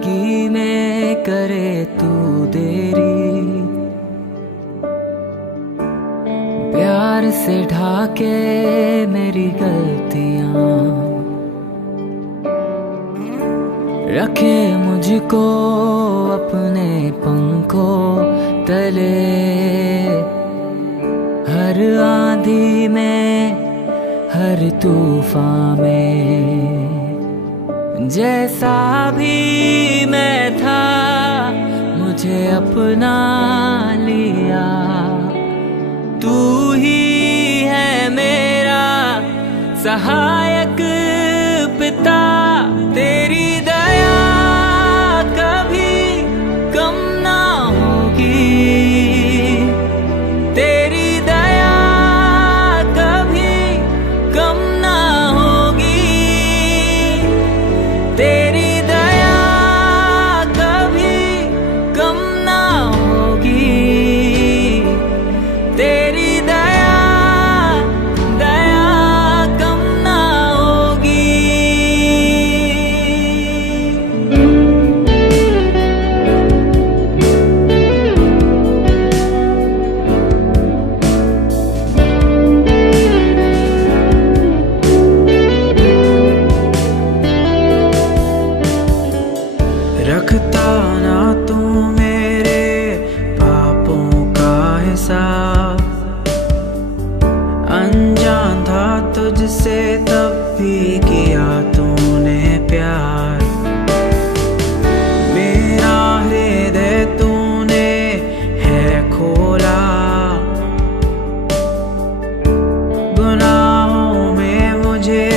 जिंदगी में करे तू देरी, प्यार से ढाके मेरी गलतियां, रखे मुझको अपने पंखों तले। हर आंधी में, हर तूफान में, जैसा भी मैं था मुझे अपना लिया। तू ही है मेरा सहायक पिता, तेरी दया कभी कम ना होगी, तेरी दया कभी कम ना होगी, तेरी दया कभी कम ना होगी, तेरी दया कम ना होगी। रखता ना तू मेरे पापों का हिसाब, अनजान था तुझसे तब भी किया तूने प्यार। मेरा हृदय तूने है खोला, गुनाहों में मुझे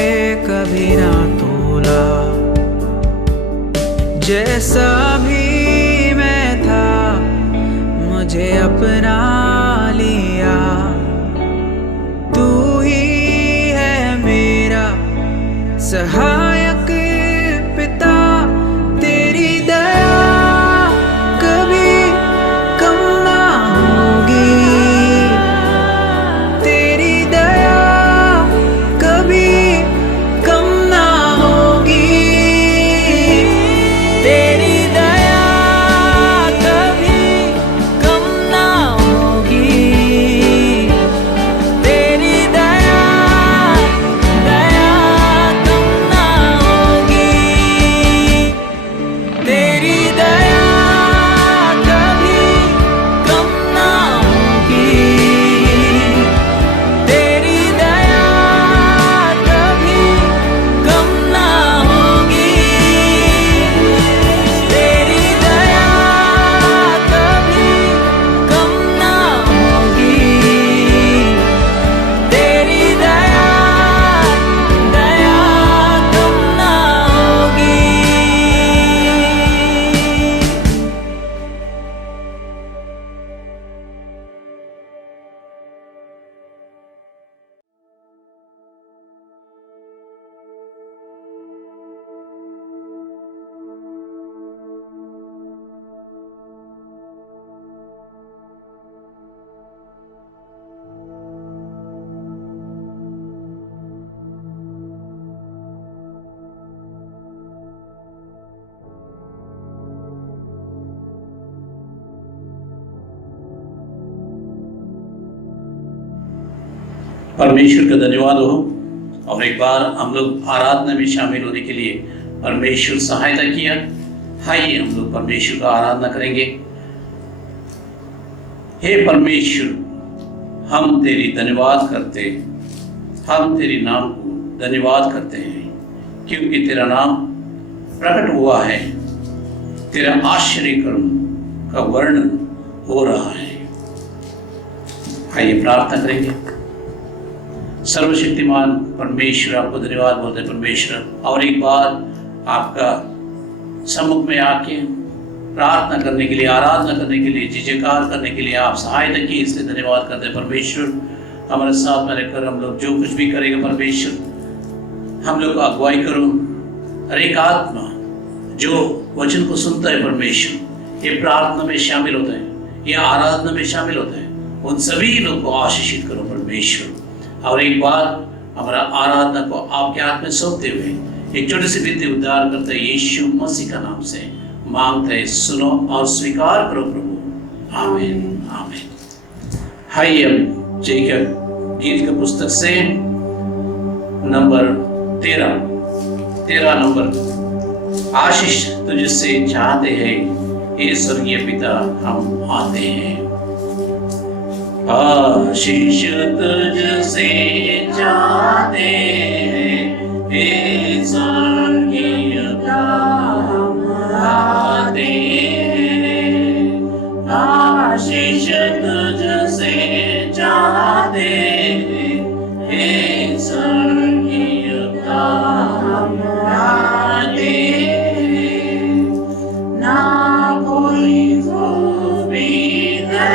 कभी ना तोला। जैसा भी मैं था मुझे अपना लिया। तू ही है मेरा सहायक पिता, तेरी दया कभी कम ना होगी, तेरी दया कभी कम ना होगी, तेरी दया कभी कम ना होगी, तेरी दया कम ना होगी, तेरी दया कभी कम ना होगी, तेरी दया कभी कम ना होगी, तेरी दया कभी कम ना होगी, तेरी दया कम ना होगी। परमेश्वर का धन्यवाद हो। और एक बार हम लोग आराधना में शामिल होने के लिए परमेश्वर सहायता किया। आइए हम लोग परमेश्वर का आराधना करेंगे। हे परमेश्वर, हम तेरी धन्यवाद करते हैं, हम तेरी नाम को धन्यवाद करते हैं, क्योंकि तेरा नाम प्रकट हुआ है, तेरा आश्चर्य कर्म का वर्णन हो रहा है। आइए प्रार्थना करेंगे। सर्वशक्तिमान परमेश्वर, आपको धन्यवाद बोलते हैं परमेश्वर। और एक बार आपका सम्मुख में आके प्रार्थना करने के लिए, आराधना करने के लिए, जयकार करने के लिए आप सहायता की, इसलिए धन्यवाद करते हैं परमेश्वर। हमारे साथ में रहकर हम लोग जो कुछ भी करेंगे परमेश्वर, हम लोग अगुवाई करो। हर एक आत्मा जो वचन को सुनता है परमेश्वर, ये प्रार्थना में शामिल होता है, ये आराधना में शामिल होता है, उन सभी लोग को आशीषित करो परमेश्वर। और एक बार हमारा आराधना को आपके हाथ में सौंपते हुए एक छोटी सी विनती उद्धार करते हैं यीशु मसीह का नाम से, मांगते हैं, सुनो और स्वीकार करो प्रभु। आमीन आमीन। हाय हम जेकब गीत की पुस्तक से नंबर 13 नंबर। आशीष तुझसे चाहते हैं हे स्वर्गीय पिता, हम आते हैं। आशीष तुझसे चाहते हैं हे स्वर्गीय पिता, हम आते हैं। आशीष तुझसे चाहते हैं हे स्वर्गीय पिता, हम आते हैं। ना कोई खूबी है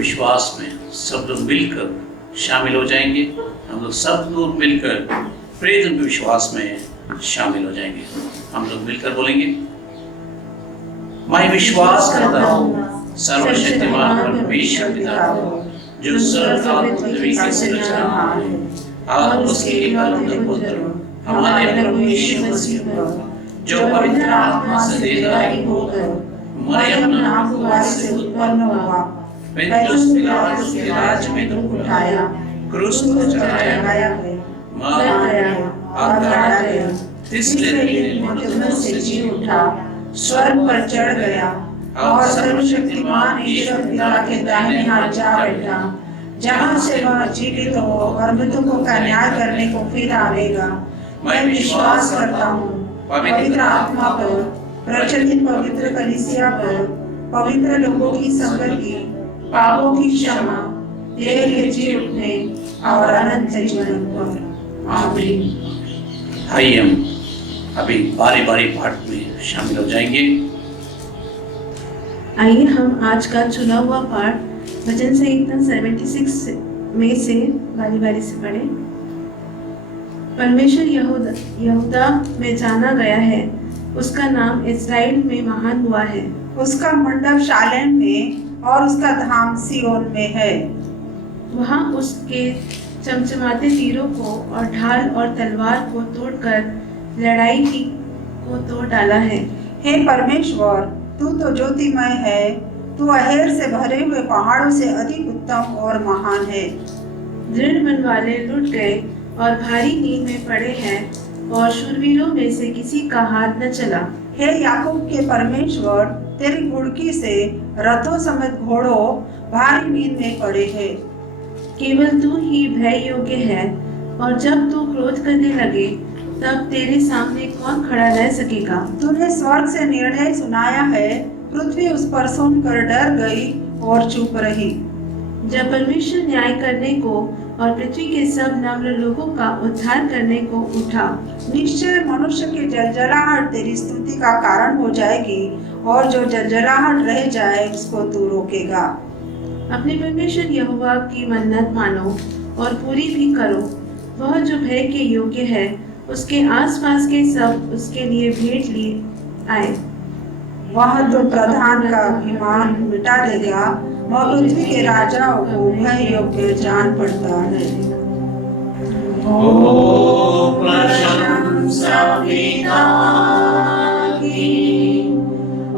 विश्वास में सब लोग मिलकर शामिल हो जाएंगे। हम लोग सब लोग मिलकर प्रेम के विश्वास में शामिल हो जाएंगे। हम लोग मिलकर बोलेंगे, मैं विश्वास करता हूँ सर्वशक्तिमान परमेश्वर पिता जो स्वर्ग और पृथ्वी की सृजना है और उसके एकमात्र पुत्र हमारे प्रभु यीशु मसीह जो पवित्र आत्मा से देवदाई होकर मरियम नाम से उत्पन्न हुआ, पेंतुस पिलातुस के राज्य में दुख उठाया, क्रूस पर चढ़ाया गया, मारा और गाड़ा गया, तीसरे दिन मृत्युओं से जी उठा, स्वर्ग पर चढ़ गया और सर्वशक्तिमान ईश्वर पिता के दाहिने हाथ जा बैठा, जहाँ से वह जीवित हो और मृतकों का न्याय करने को फिर आवेगा। मैं विश्वास करता हूँ पवित्र आत्मा पर, प्रचलित पवित्र कलीसिया पर, पवित्र लोगों की संगति, पापों की क्षमा, देह के जी उठने और अनंत जीवन पर। आमीन। आइए हम अभी बारी बारी पाठ में शामिल हो जाएंगे। आइए हम आज का चुना हुआ पाठ वचन संहिता 76 में से बारी बारी से पढ़ें। परमेश्वर यहूदा में जाना गया है, उसका नाम इस्राएल में महान हुआ है। उसका मंडप शालेम में और उसका धाम सिय्योन में है। वहाँ उसके चमचमाते तीरों को और ढाल और तलवार को तोड़कर लड़ाई को तोड़ डाला है। हे परमेश्वर, तू तो ज्योतिमय है, तू अहेर से भरे हुए पहाड़ों से अधिक उत्तम और महान है। दृढ़ मन वाले लुट गए और भारी नींद में पड़े हैं, और शूरवीरों में से किसी का हाथ न चला। हे याकूब के परमेश्वर, तेरी गुड़की से रथों समेत घोड़ों भारी नींद में पड़े हैं। केवल तू ही भय योग्य है, और जब तू क्रोध करने लगे तब तेरे सामने कौन खड़ा रह सकेगा। तूने स्वर्ग से निर्णय सुनाया है, पृथ्वी उस पर सुनकर डर गई और चुप रही। जब परमेश्वर न्याय करने को और पृथ्वी के सब नम्र लोगों का उद्धार करने को उठा, निश्चय मनुष्य की जलजलाहट तेरी स्तुति का कारण हो जाएगी, और जो जलजलाहट रह जाए उसको तू रोकेगा। अपने परमेश्वर यहोवा की मन्नत मानो और पूरी भी करो। वह जो भय के योग्य है, उसके आसपास के सब उसके लिए भेंट लिए आए। वह तो प्रधान का अभिमान मिटा देगा, वह पृथ्वी के राजाओं को भय योग्य जान पड़ता है। ओ प्रशंसा पिता की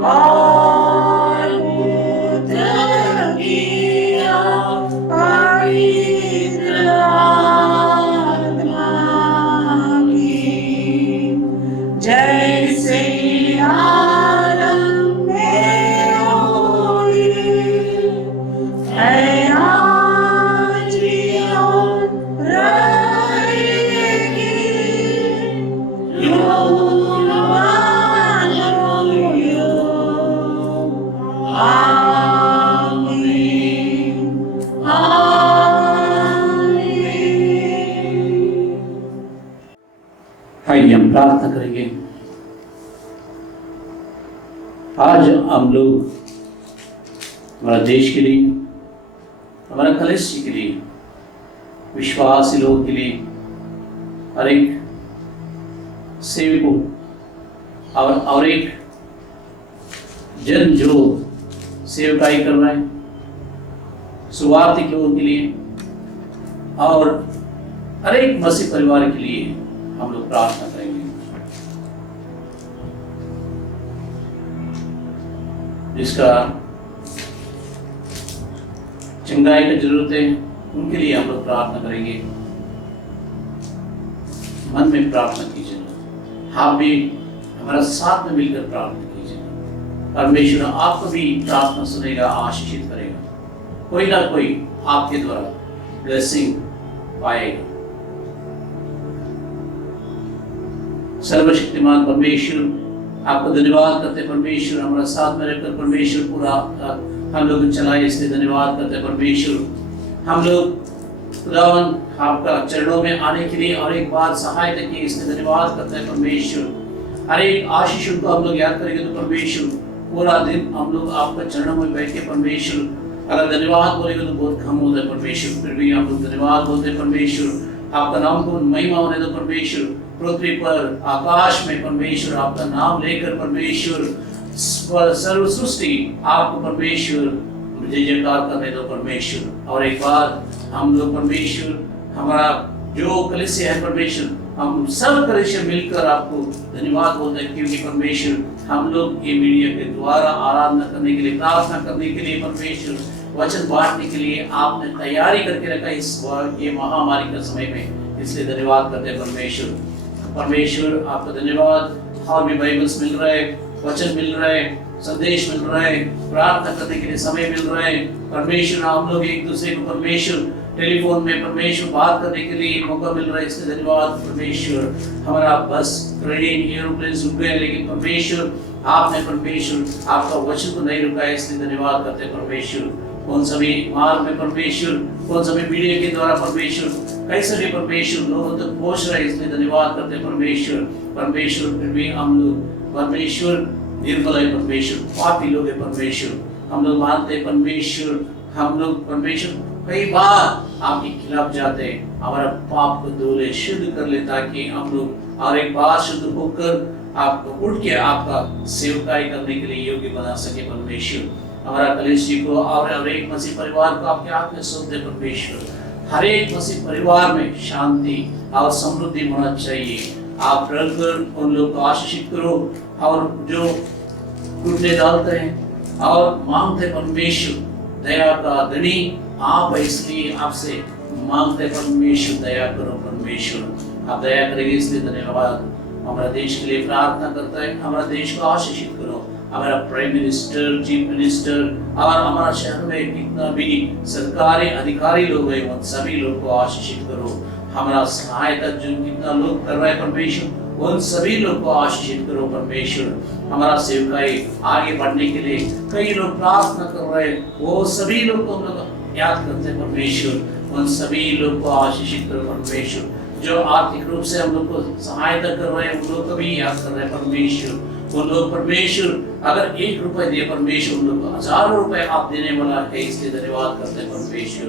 और पुत्र की और पवित्र आत्मा की, जैसे आरंभ में हुई है, आज भी और रहेगी, युग मानो युग। आमीन, आमीन। आइए हम प्रार्थना करेंगे। आज हम लोग हमारा देश के लिए, हमारा कलिसिया के लिए, विश्वासी लोगों के लिए, और एक सेवकों और एक जन जो सेवकाई कर रहे हैं, सुवार्थिक लोगों के लिए और हर एक मसीह परिवार के लिए हम लोग प्रार्थना करेंगे। जिसका चंगाई की जरूरत है, उनके लिए हम लोग प्रार्थना करेंगे। मन में प्रार्थना कीजिए, आप भी हमारा साथ में मिलकर प्रार्थना कीजिए। परमेश्वर आपको भी प्रार्थना सुनेगा, आशीषित करेगा। कोई ना कोई आपके द्वारा ब्लेसिंग पाएगा। सर्वशक्तिमान परमेश्वर, आपको धन्यवाद करते परमेश्वर, हमारा साथ में रहकर परमेश्वर पूरा हम लोग चलाए, इसलिए धन्यवाद करते परमेश्वर। हम लोग खुदावन आपका चरणों में आने के लिए और एक बार सहायता की, इसलिए धन्यवाद करते हैं परमेश्वर। हर एक आशीष को हम लोग याद करेंगे तो परमेश्वर पूरा दिन हम लोग आपका चरणों में बैठ के परमेश्वर अगर धन्यवाद बोलेंगे तो बहुत कम होता है परमेश्वर, फिर भी हम लोग धन्यवाद बोलते हैं परमेश्वर। आपका नाम को महिमा होने दो परमेश्वर। पृथ्वी पर आकाश में परमेश्वर आपका नाम लेकर परमेश्वर सर्व सृष्टि आपको परमेश्वर जय जयकार करने दो परमेश्वर। और एक बार हम लोग परमेश्वर, हमारा जो कलीसिया है परमेश्वर, हम सब कलीसिया मिलकर आपको धन्यवाद बोलते हैं, क्योंकि परमेश्वर हम लोग ये मीडिया के द्वारा आराधना करने के लिए, प्रार्थना करने के लिए परमेश्वर, वचन बांटने के लिए आपने तैयारी करके रखा इस ये महामारी के समय में, इसलिए धन्यवाद करते हैं परमेश्वर। परमेश्वर आपका धन्यवाद। और भी बाइबल्स मिल रहे, वचन मिल रहे, संदेश मिल रहे, प्रार्थना करने के लिए समय मिल रहे परमेश्वर। हम लोग एक दूसरे को परमेश्वर टेलीफोन में परमेश्वर बात करने के लिए मौका मिल रहा है, इसलिए धन्यवाद परमेश्वर। हमारा बस ट्रेन एरोप्लेन रुक गए, लेकिन परमेश्वर आपने परमेश्वर आपका वचन को नहीं रुका है, इसलिए धन्यवाद करते परमेश्वर। कौन सा भी मार्ग में परमेश्वर, कौन सा भी मीडिया के द्वारा परमेश्वर कैसे भी परमेश्वर लोगों तक पहुंच रहे, इसलिए धन्यवाद करते हैं परमेश्वर। फिर भी हम लोग परमेश्वर निर्बल है, परमेश्वर पापी लोग है परमेश्वर। हम लोग मानते हैं परमेश्वर, हम लोग परमेश्वर कई बार आपके खिलाफ जाते हैं, हमारा पाप को धोले शुद्ध कर ले, ताकि हम लोग और एक बार शुद्ध होकर आपको उठ के आपका सेवकाई करने के लिए योग्य बना सके परमेश्वर। हमारा कलीसिया को और हर एक मसीह परिवार को आपके हाथ में सौंप दे परमेश्वर। हर एक मसीह परिवार में शांति और समृद्धि होना चाहिए। आप रहकर उन लोग को आशीषित करो, और जो घुटने डालते हैं और मांगते परमेश्वर दया का धनी आप, इसलिए आपसे मांगते परमेश्वर दया करो परमेश्वर। आप दया करेंगे इसलिए धन्यवाद। हमारा देश के लिए प्रार्थना करता है, हमारा देश को आशीषित करो। हमारा प्राइम मिनिस्टर, चीफ मिनिस्टर और हमारा शहर में कितना भी सरकारी अधिकारी लोग हैं, उन सभी लोग को आशीषित करो। हमारा सहायता जो कितना लोग कर रहे हैं परमेश्वर, उन सभी लोग को आशीषित करो परमेश्वर। हमारा सेवकाई आगे बढ़ने के लिए कई लोग प्रार्थना कर रहे हैं, वो सभी लोग को हम लोग याद करते हैं परमेश्वर। उन सभी लोग को आशीषित करो परमेश्वर। जो आर्थिक रूप से हम लोग को सहायता कर रहे हैं, उन लोग को भी याद कर रहे हैं परमेश्वर। उन लोग परमेश्वर अगर 1 रुपए दिए परमेश्वर, उन लोग को हजारों रुपए आप देने वाला है, इसलिए धन्यवाद करते हैं परमेश्वर।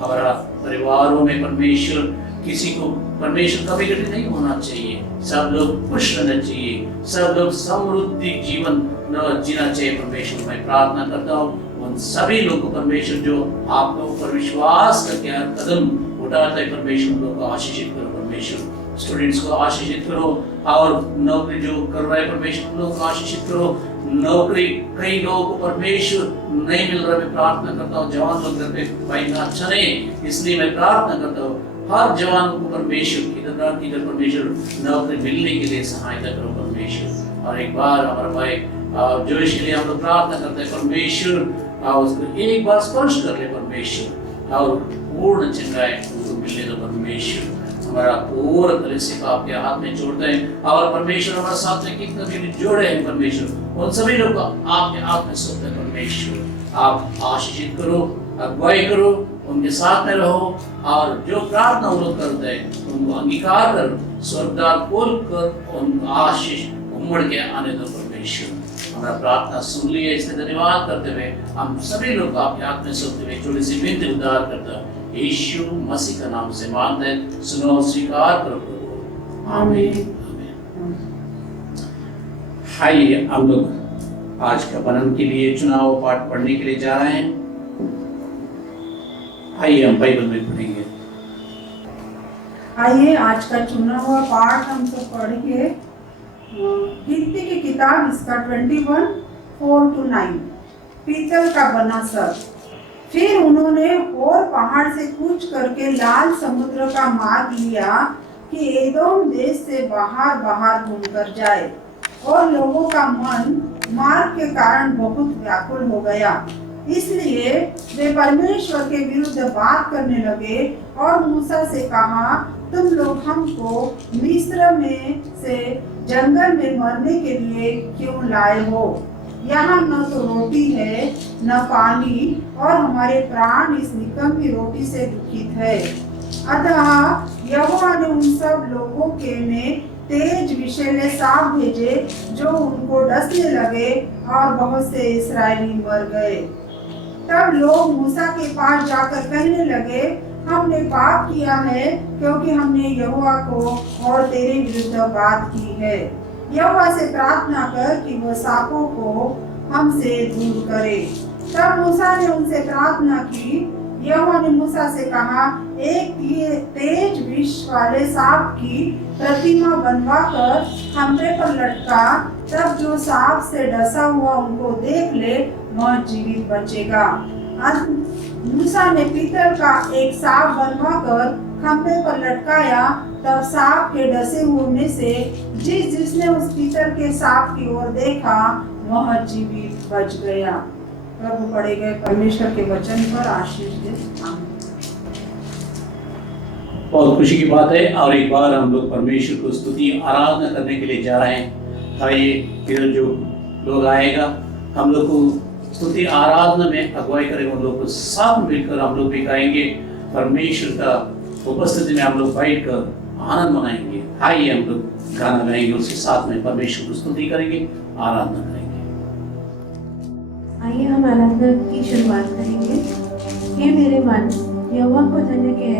हमारा परिवारों में परमेश्वर किसी को परमेश्वर कभी कभी नहीं होना चाहिए, सब लोग खुश रहना चाहिए, सब लोग समृद्धि जीवन जीना चाहिए परमेश्वर। मैं प्रार्थना करता हूँ उन सभी लोगों को परमेश्वर जो आपके ऊपर विश्वास करके कदम उठाते हैं परमेश्वर, उन लोगों को आशीषित करो परमेश्वर। स्टूडेंट्स को आशीषित करो, और नौकरी जो कर रहे हैं परमेश्वर उन लोगों को आशीषित करो। नौकरी कई लोगों को परमेश्वर नहीं मिल रहा, मैं प्रार्थना करता हूँ जवान लोग घर पे भाई अच्छा नहीं, इसलिए मैं प्रार्थना करता हूँ हर जवान को परमेश्वर की तरफ परमेश्वर नौकरी मिलने के लिए सहायता करो परमेश्वर। और एक बार हमारा भाई जो इसके लिए हम लोग प्रार्थना करते हैं परमेश्वर, उसको एक बार स्पर्श कर ले परमेश्वर, और पूर्ण चंगाई उनको मिलने दो परमेश्वर। हमारा पूरा कलीसिया को आपके हाथ में जोड़ते हैं, और परमेश्वर हमारे साथ में कितना भी जोड़े हैं परमेश्वर, उन सभी लोग को आपके हाथ में सौंपते हैं परमेश्वर। आप आशीषित करो, अगुवाई करो, उनके साथ में रहो, और जो प्रार्थना वो लोग करते हैं उनको अंगीकार कर, स्वर्गद्वार खोल कर उनको आशीष उमड़ के आने दो परमेश्वर। हमारा प्रार्थना सुन लिया, इसलिए धन्यवाद करते हुए हम सभी लोग आपके हाथ में सौंपते हुए छोटी सी विनती उद्धार करता यीशु मसीह का नाम से मानते सुनो, स्वीकार करो। आमीन। आइए हम लोग आज का बनन के लिए चुनाव पाठ पढ़ने के लिए जा रहे हैं। आइए हम बाइबल में पढ़ेंगे। आइए आज का चुना हुआ पाठ हम सब पढ़ेंगे। गिनती की किताब इसका 21:4-9। पीतल का बना सर। फिर उन्होंने होर पहाड़ से कूच करके लाल समुद्र का मार्ग लिया कि एदोम देश से बाहर घूमकर जाए, और लोगों का मन मार्ग के कारण बहुत व्याकुल हो गया। इसलिए वे परमेश्वर के विरुद्ध बात करने लगे और मूसा से कहा, तुम लोग हमको मिस्र में से जंगल में मरने के लिए क्यों लाए हो? यहाँ न तो रोटी है न पानी, और हमारे प्राण इस निकम्मी रोटी से दुखित है। अतः यहोवा ने उन सब लोगों के में तेज विषैले सांप भेजे जो उनको डसने लगे, और बहुत से इस्राएली मर गए। तब लोग मूसा के पास जाकर कहने लगे, हमने पाप किया है क्योंकि हमने यहोवा को और तेरे विरुद्ध बात की है। यहोवा से प्रार्थना कर कि वह सांपों को हमसे दूर करे। तब मूसा ने उनसे प्रार्थना की। यहोवा ने मूसा से कहा, एक तेज विष वाले सांप की प्रतिमा बनवाकर खंभे पर लटका, तब जो सांप से डसा हुआ उनको देख ले वह जीवित बचेगा। मूसा ने पीतल का एक सांप बनवाकर खंभे पर लटकाया, तब सांप के डसे हुए में से जिसने उस पीतल के सांप की ओर देखा वह जीवित बच गया। प्रभु पढ़े गए परमेश्वर के वचन पर आशीष दे। बहुत खुशी की बात है, और एक बार हम लोग परमेश्वर को स्तुति आराधना करने के लिए जा रहे हैं। आइए फिर जो लोग आएगा हम लोग को स्तुति आराधना में अगुवाई करेंगे, उन लोग को साथ मिलकर हम लोग भी गाएंगे परमेश्वर का उपस्थिति में हम लोग बैठ कर आनंद मनाएंगे। आइए हम लोग गाना गाएंगे, उसके साथ में परमेश्वर की स्तुति करेंगे, आराधना करेंगे। आइए हम आराधना की शुरुआत करेंगे। हे मेरे मन, यहोवा को धन्य कह,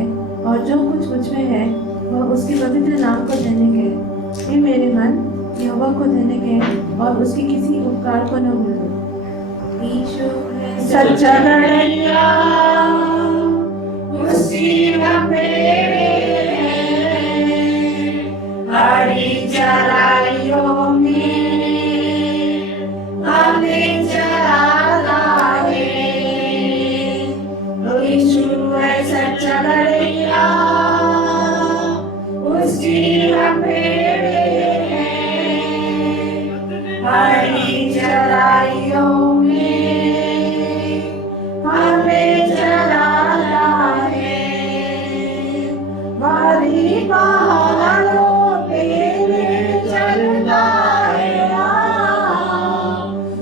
और जो कुछ मुझ में है वह उसके पवित्र नाम को धन्य कह। हे मेरे मन, यहोवा को धन्य कह, और उसके किसी उपकार को न भूलो। यीशु है सच्चा गड़ैया, उसकी लपेटे हरी चराइयों में हमें चराता है। यीशु है सच्चा गड़ैया, उसकी लपेटे हरी चराइयों में हमें चराता है। भारी पहाड़ों पे ले चलता है,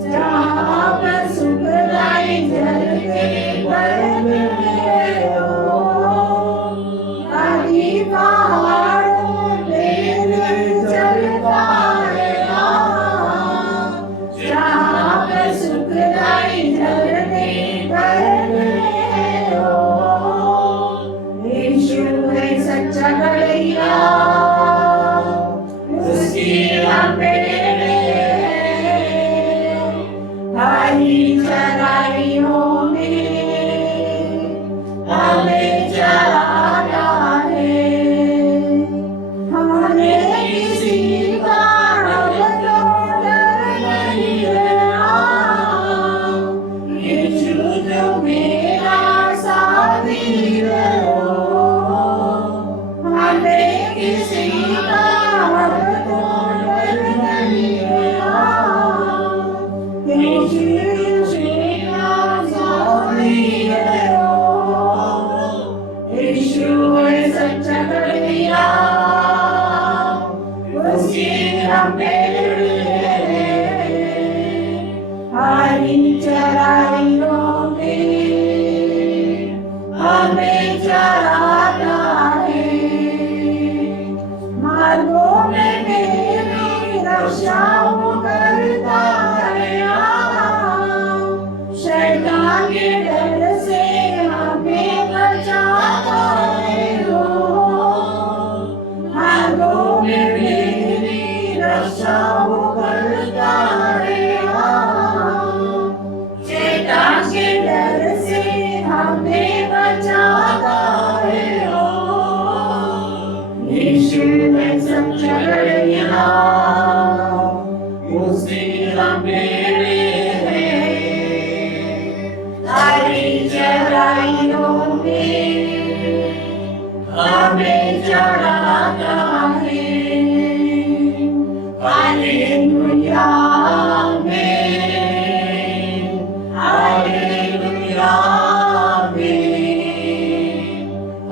जहाँ पर सुखदाई झरने बहते हो। भारी पहाड़ों पे ले चलता है, जहाँ पर सुखदाई झरने बहते हो। यीशु है सच्चा गड़ैया, उसकी लपेटे हरी चराइयों में हमें चराता है। हमें किसी का अब तो डर नहीं है, यीशु जो मेरा साथी है। हमें किसी का अब तो डर नहीं है, यीशु मेरा साथी है। यीशु है सच्चा गड़ैया, उसकी लपेटे हरी चराइयों में हमें चराता है। मार्गों में मेरी रक्षा वो करता है, शैतान के डर से हमें बचाता है। मार्गों में मेरी रक्षा वो करता है, शैतान के डर से हमें बचाता है। यीशु है सच्चा गड़ैया, उसकी लपेटे हरी चराइयों में हमें चराता है। हालेलुया आमीन, हालेलुया आमीन,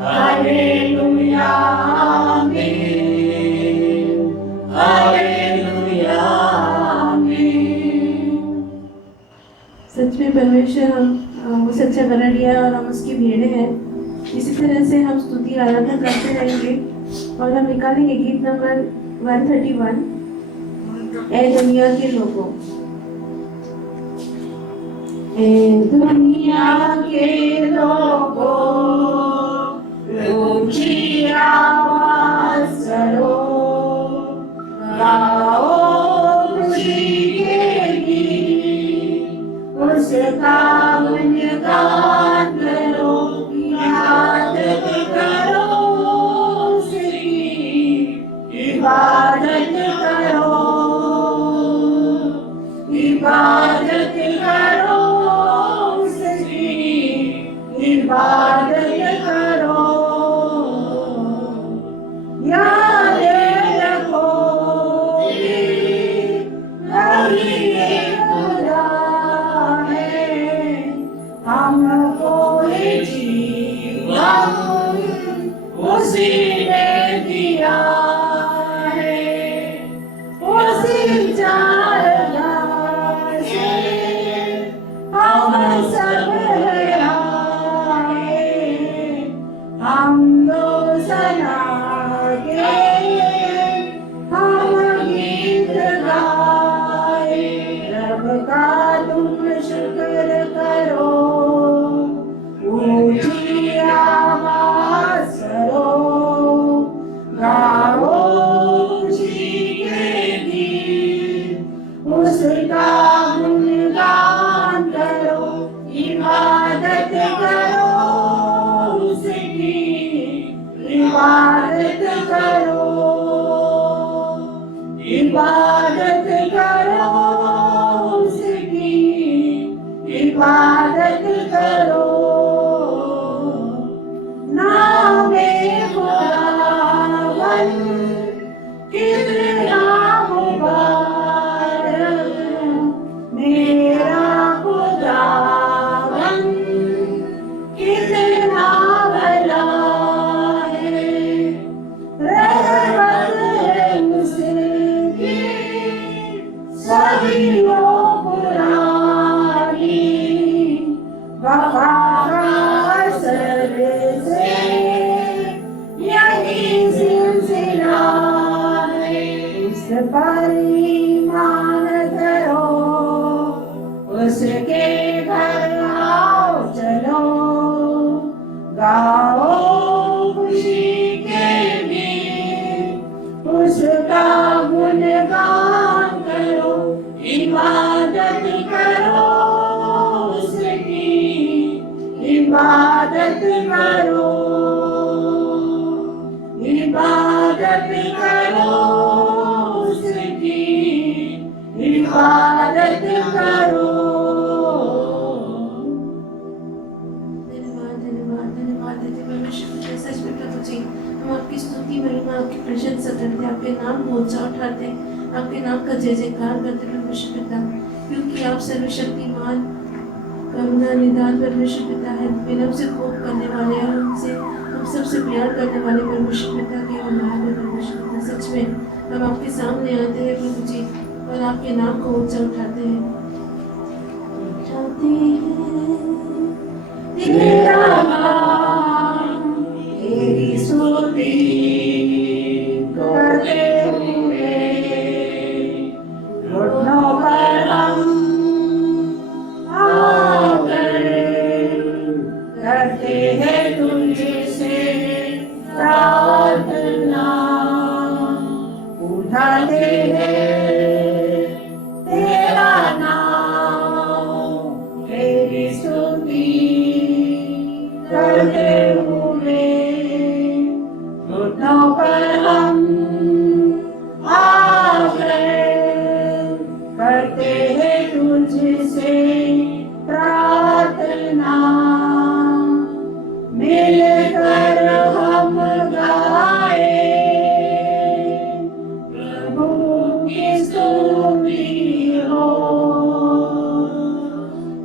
हालेलुया आमीन, हालेलुया आमीन। सच में परमेश्वर वो सच्चा गड़ैया और हम उसकी भेड़ें हैं। इसी तरह से हम स्तुति आराधना करते रहेंगे और हम निकालेंगे गीत नंबर 131, ए दुनिया के लोगों। ए दुनिया के लोगों, ऊंची आवाज करो, गाओ खुशी के गीत, उसका गुणगान करो, इबादत करो उसकी, इबादत करो, इबादत करो उसकी, इबादत करो। याद रखो वही एक खुदा है, हमको जीवन उसी ने दिया है, उसी चाहता से हम सब हैं, हम लोग लागे हम गीत गाए, रब का तुम शुक्र करो, ऊंची आवाज करो, गाओ खुशी के गीत, उसका गुणगान करो, इबादत करो उसकी, इबादत करो, इबादत करो उसकी, इबादत करो। नामे खुदावन कितना मुबारक, मेरा खुदावन कितना भला है, रहमत है उसकी सदियों पुरानी, वफा का असर से यही सिलसिला है, उस पर ईमान करो, उसके घर आओ चलो, गाओ खुशी के गीत, उसका गुणगान करो, इबादत करो उसकी, इबादत करो, इबादत करो उसकी, इबादत करो। धन्यवाद धन्यवाद धन्यवाद देते परमेश्वर पिता, सच में प्रभु जी हम आपकी स्तुति महिमा आपकी प्रशंसा करते, आपके नाम को ऊंचा उठाते, आपके नाम का जय जयकार करते परमेश्वर पिता, क्योंकि आप सर्वशक्तिमान करुणा निदान परमेश्वर पिता है, विनम्र से खोप करने वाले और हमसे हम सबसे प्यार करने वाले परमेश्वर पिता के हम महान परमेश्वर पिता। सच में हम आपके सामने आते हैं प्रभु जी और आपके नाम को ऊंचा उठाते हैं, उठाते हैं तेरा नाम, तेरी स्तुति करते हुए घुटनों पर हम आकर करते हैं तुझसे प्रार्थना, उठाते हैं तेरा नाम, तेरी स्तुति करते हुए घुटनों पर हम आकर करते हैं तुझसे प्रार्थना, मिलकर हम गाए प्रभु की स्तुति हो,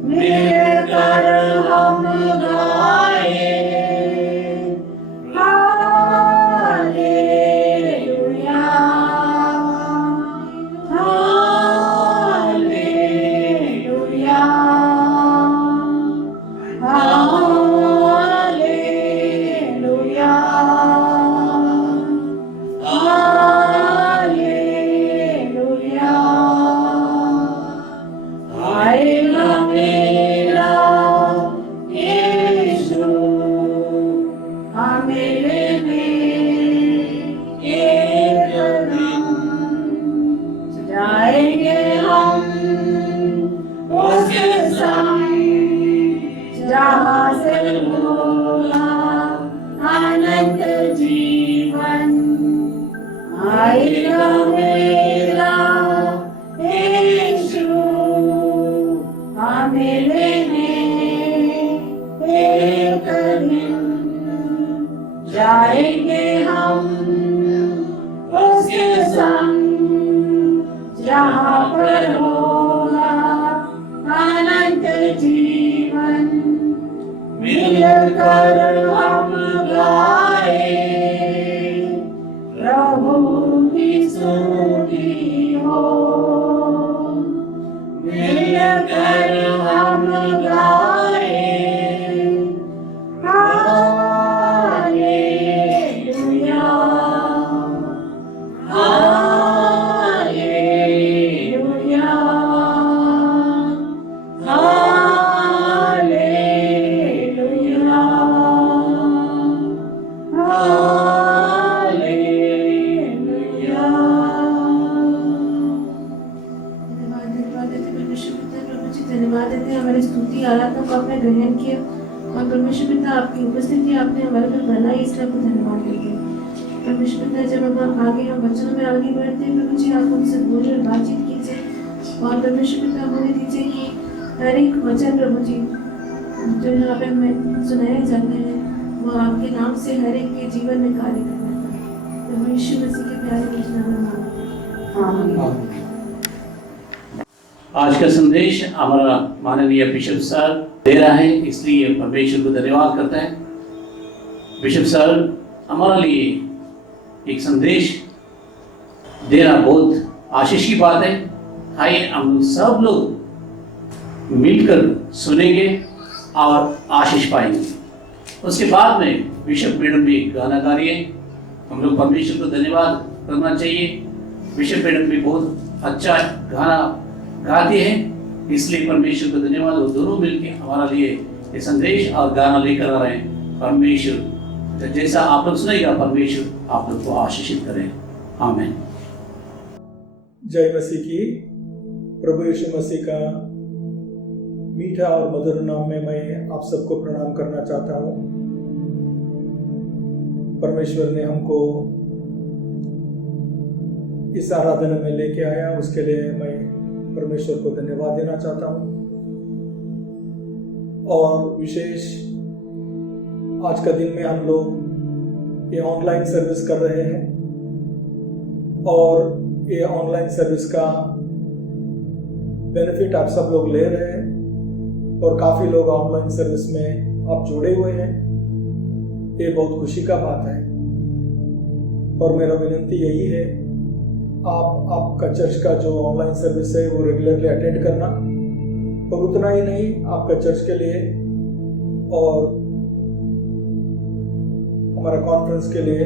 मिलकर हम गाए हालेलुया, हालेलुया, हालेलुया, हालेलुया। आएगा मेरा यीशु हमें लेने एक दिन, जाएंगे हम उसके संग, जहाँ से होगा अनंत जीवन। आएगा मेरा यीशु हमें लेने एक दिन, जाएंगे हम उसके संग, जहाँ पर होगा अनंत जीवन। मिलकर हम गाए प्रभु की स्तुति हो, मिलकर हम गाए हालेलुया, की आराधना को आपने ग्रहण किया और परमेश्वर पिता आपकी उपस्थिति आपने हमारे में बनाई, इसलिए आपको धन्यवाद देते हैं। परमेश्वर पिता जब हम आगे हम वचनों में आगे बढ़ते हैं प्रभु जी, आप उनसे बोले और बातचीत कीजिए और परमेश्वर पिता होने दीजिए कि हर एक वचन प्रभु जी जो यहाँ पे हमें सुनाए जाते हैं वो आपके नाम से हर एक के जीवन में कार्य करना है। प्रभु यीशु मसीह के प्यारे नाम में मांगते हैं, आमीन। आज का संदेश हमारा माननीय बिशप सर दे रहा है, इसलिए परमेश्वर को धन्यवाद करता है। बिशप सर हमारे लिए एक संदेश देना बहुत आशीष की बात है। आइए हम सब लोग मिलकर सुनेंगे और आशीष पाएंगे। उसके बाद में बिशप मैडम भी गाना गा रही है, हम लोग परमेश्वर को धन्यवाद करना चाहिए। बिशप मैडम भी बहुत अच्छा गाना गाती है, इसलिए परमेश्वर को धन्यवाद। वो दोनों मिलकर हमारे लिए ये संदेश और गाना लेकर आ रहे हैं। परमेश्वर जैसा आप लोग सुनेगा, परमेश्वर आप लोग को आशीषित करें, आमीन। जय मसीह की। प्रभु यीशु मसीह का मीठा और मधुर नाम में मैं आप सबको प्रणाम करना चाहता हूँ। परमेश्वर ने हमको इस आराधना में लेके आया, उसके लिए मैं परमेश्वर को धन्यवाद देना चाहता हूँ। और विशेष आज का दिन में हम लोग ये ऑनलाइन सर्विस कर रहे हैं और ये ऑनलाइन सर्विस का बेनिफिट आप सब लोग ले रहे हैं और काफ़ी लोग ऑनलाइन सर्विस में आप जुड़े हुए हैं। ये बहुत खुशी का बात है और मेरा विनती यही है, आपका चर्च का जो ऑनलाइन सर्विस है वो रेगुलरली अटेंड करना, और उतना ही नहीं आपका चर्च के लिए और हमारा कॉन्फ्रेंस के लिए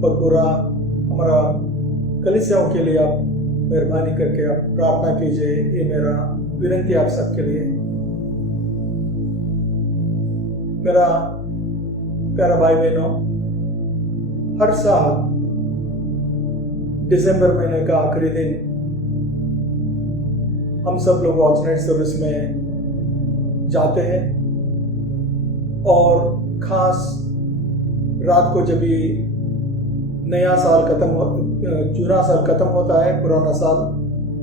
और पूरा हमारा कलीसियाओं के लिए आप मेहरबानी करके आप प्रार्थना कीजिए। ये मेरा विनती आप सबके लिए। मेरा प्यारा भाई बहनों, हर साल दिसंबर महीने का आखिरी दिन हम सब लोग वॉच नाइट सर्विस में जाते हैं और खास रात को जब नया साल जूना साल खत्म होता है, पुराना साल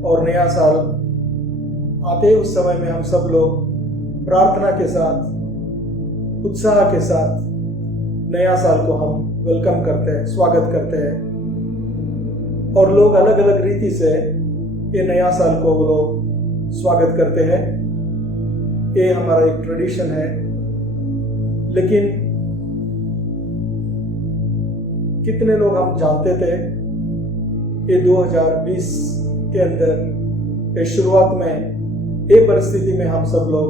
और नया साल आते हैं, उस समय में हम सब लोग प्रार्थना के साथ, उत्साह के साथ नया साल को हम वेलकम करते हैं, स्वागत करते हैं। और लोग अलग अलग रीति से ये नया साल को वो लोग स्वागत करते हैं। ये हमारा एक ट्रेडिशन है। लेकिन कितने लोग हम जानते थे ये 2020 के अंदर ये शुरुआत में ये परिस्थिति में हम सब लोग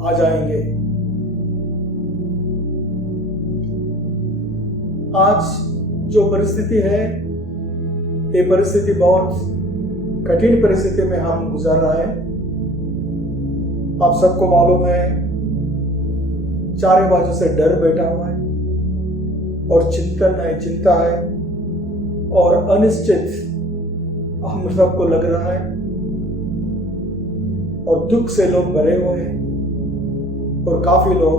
आ जाएंगे। आज जो परिस्थिति है, ये परिस्थिति बहुत कठिन परिस्थिति में हम गुजर रहे हैं। आप सबको मालूम है, चारों बाजू से डर बैठा हुआ है और चिंता है और अनिश्चित हम सबको लग रहा है और दुख से लोग भरे हुए हैं और काफी लोग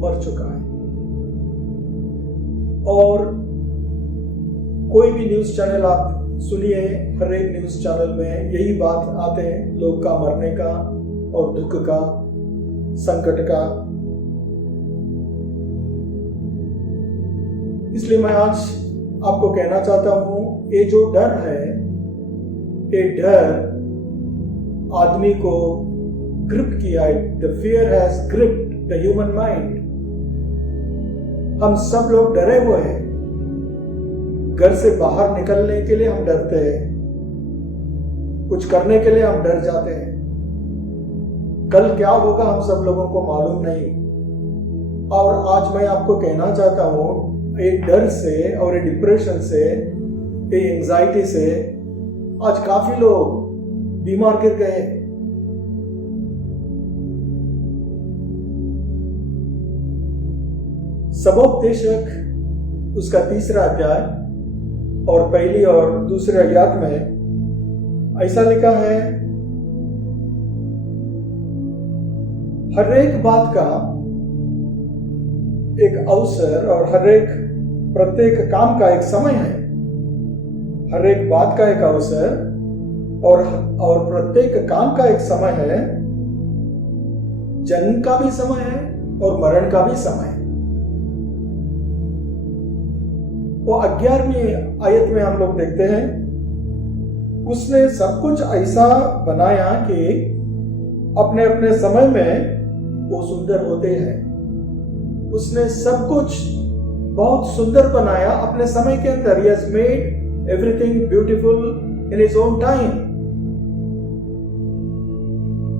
मर चुका है। और कोई भी न्यूज चैनल आप सुनिए, हर एक न्यूज चैनल में यही बात आते हैं, लोग का मरने का और दुख का, संकट का। इसलिए मैं आज आपको कहना चाहता हूं, ये जो डर है, ये डर आदमी को ग्रिप किया है। The fear has gripped the human mind. हम सब लोग डरे हुए हैं। घर से बाहर निकलने के लिए हम डरते हैं, कुछ करने के लिए हम डर जाते हैं। कल क्या होगा हम सब लोगों को मालूम नहीं। और आज मैं आपको कहना चाहता हूं, ये डर से और ये डिप्रेशन से, ये एंजाइटी से आज काफी लोग बीमार गिर गए। सबोपदेशक उसका 3रा अध्याय और पहली और दूसरे आयत में ऐसा लिखा है, हर एक बात का एक अवसर और प्रत्येक काम का एक समय है। हर एक बात का एक अवसर और प्रत्येक काम का एक समय है। जन्म का भी समय है और मरण का भी समय है। वो 11वीं आयत में हम लोग देखते हैं, उसने सब कुछ ऐसा बनाया कि अपने अपने समय में वो सुंदर होते हैं। उसने सब कुछ बहुत सुंदर बनाया अपने समय के अंदर। He has made everything beautiful in his own time।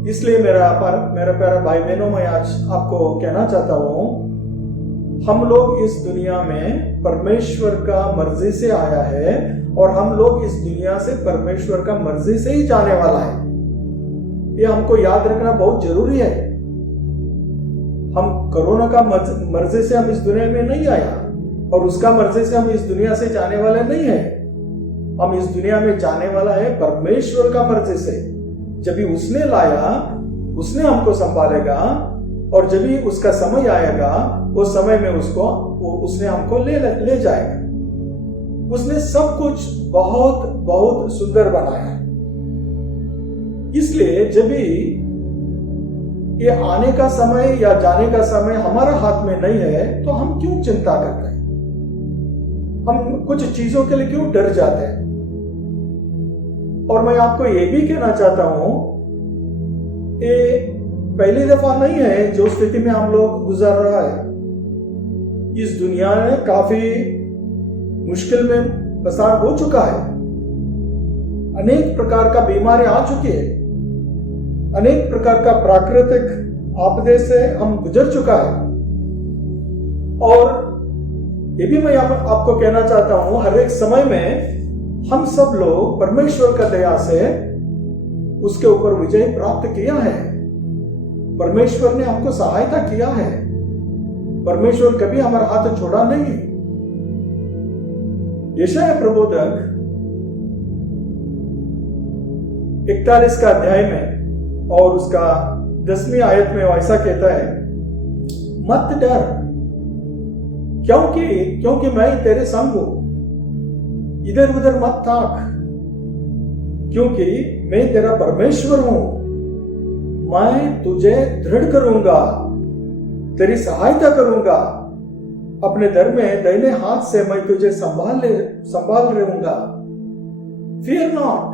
इसलिए मेरा प्यारा भाई बहनों, मैं आज आपको कहना चाहता हूं, हम लोग इस दुनिया में परमेश्वर का मर्जी से आया है और हम लोग इस दुनिया से परमेश्वर का मर्जी से ही जाने वाला है। ये हमको याद रखना बहुत जरूरी है। हम कोरोना का मर्जी से हम इस दुनिया में नहीं आया और उसका मर्जी से हम इस दुनिया से जाने वाले नहीं है। हम इस दुनिया में जाने वाला है परमेश्वर का मर्जी से। जब भी उसने लाया, उसने हमको संभालेगा और जब भी उसका समय आएगा, वो समय में उसने हमको ले जाएगा। उसने सब कुछ बहुत बहुत सुंदर बनाया है। इसलिए जब भी ये आने का समय या जाने का समय हमारा हाथ में नहीं है, तो हम क्यों चिंता करते हैं? हम कुछ चीजों के लिए क्यों डर जाते हैं? और मैं आपको ये भी कहना चाहता हूं, ये पहली दफा नहीं है जो स्थिति में हम लोग गुजर रहा है। इस दुनिया में काफी मुश्किल में पसार हो चुका है। अनेक प्रकार का बीमारी आ चुकी है। अनेक प्रकार का प्राकृतिक आपदे से हम गुजर चुका है। और ये भी मैं आपको कहना चाहता हूं, हर एक समय में हम सब लोग परमेश्वर का दया से उसके ऊपर विजय प्राप्त किया है। परमेश्वर ने हमको सहायता किया है। परमेश्वर कभी हमारा हाथ छोड़ा नहीं। यशायाह प्रबोधक 41 का अध्याय में और उसका 10वीं आयत में ऐसा कहता है, मत डर, क्योंकि मैं तेरे संग हूं। इधर उधर मत ताक, क्योंकि मैं तेरा परमेश्वर हूं। मैं तुझे दृढ़ करूंगा, तेरी सहायता करूंगा। अपने दर में दाहिने हाथ से मैं तुझे संभाल रहूंगा। Fear not,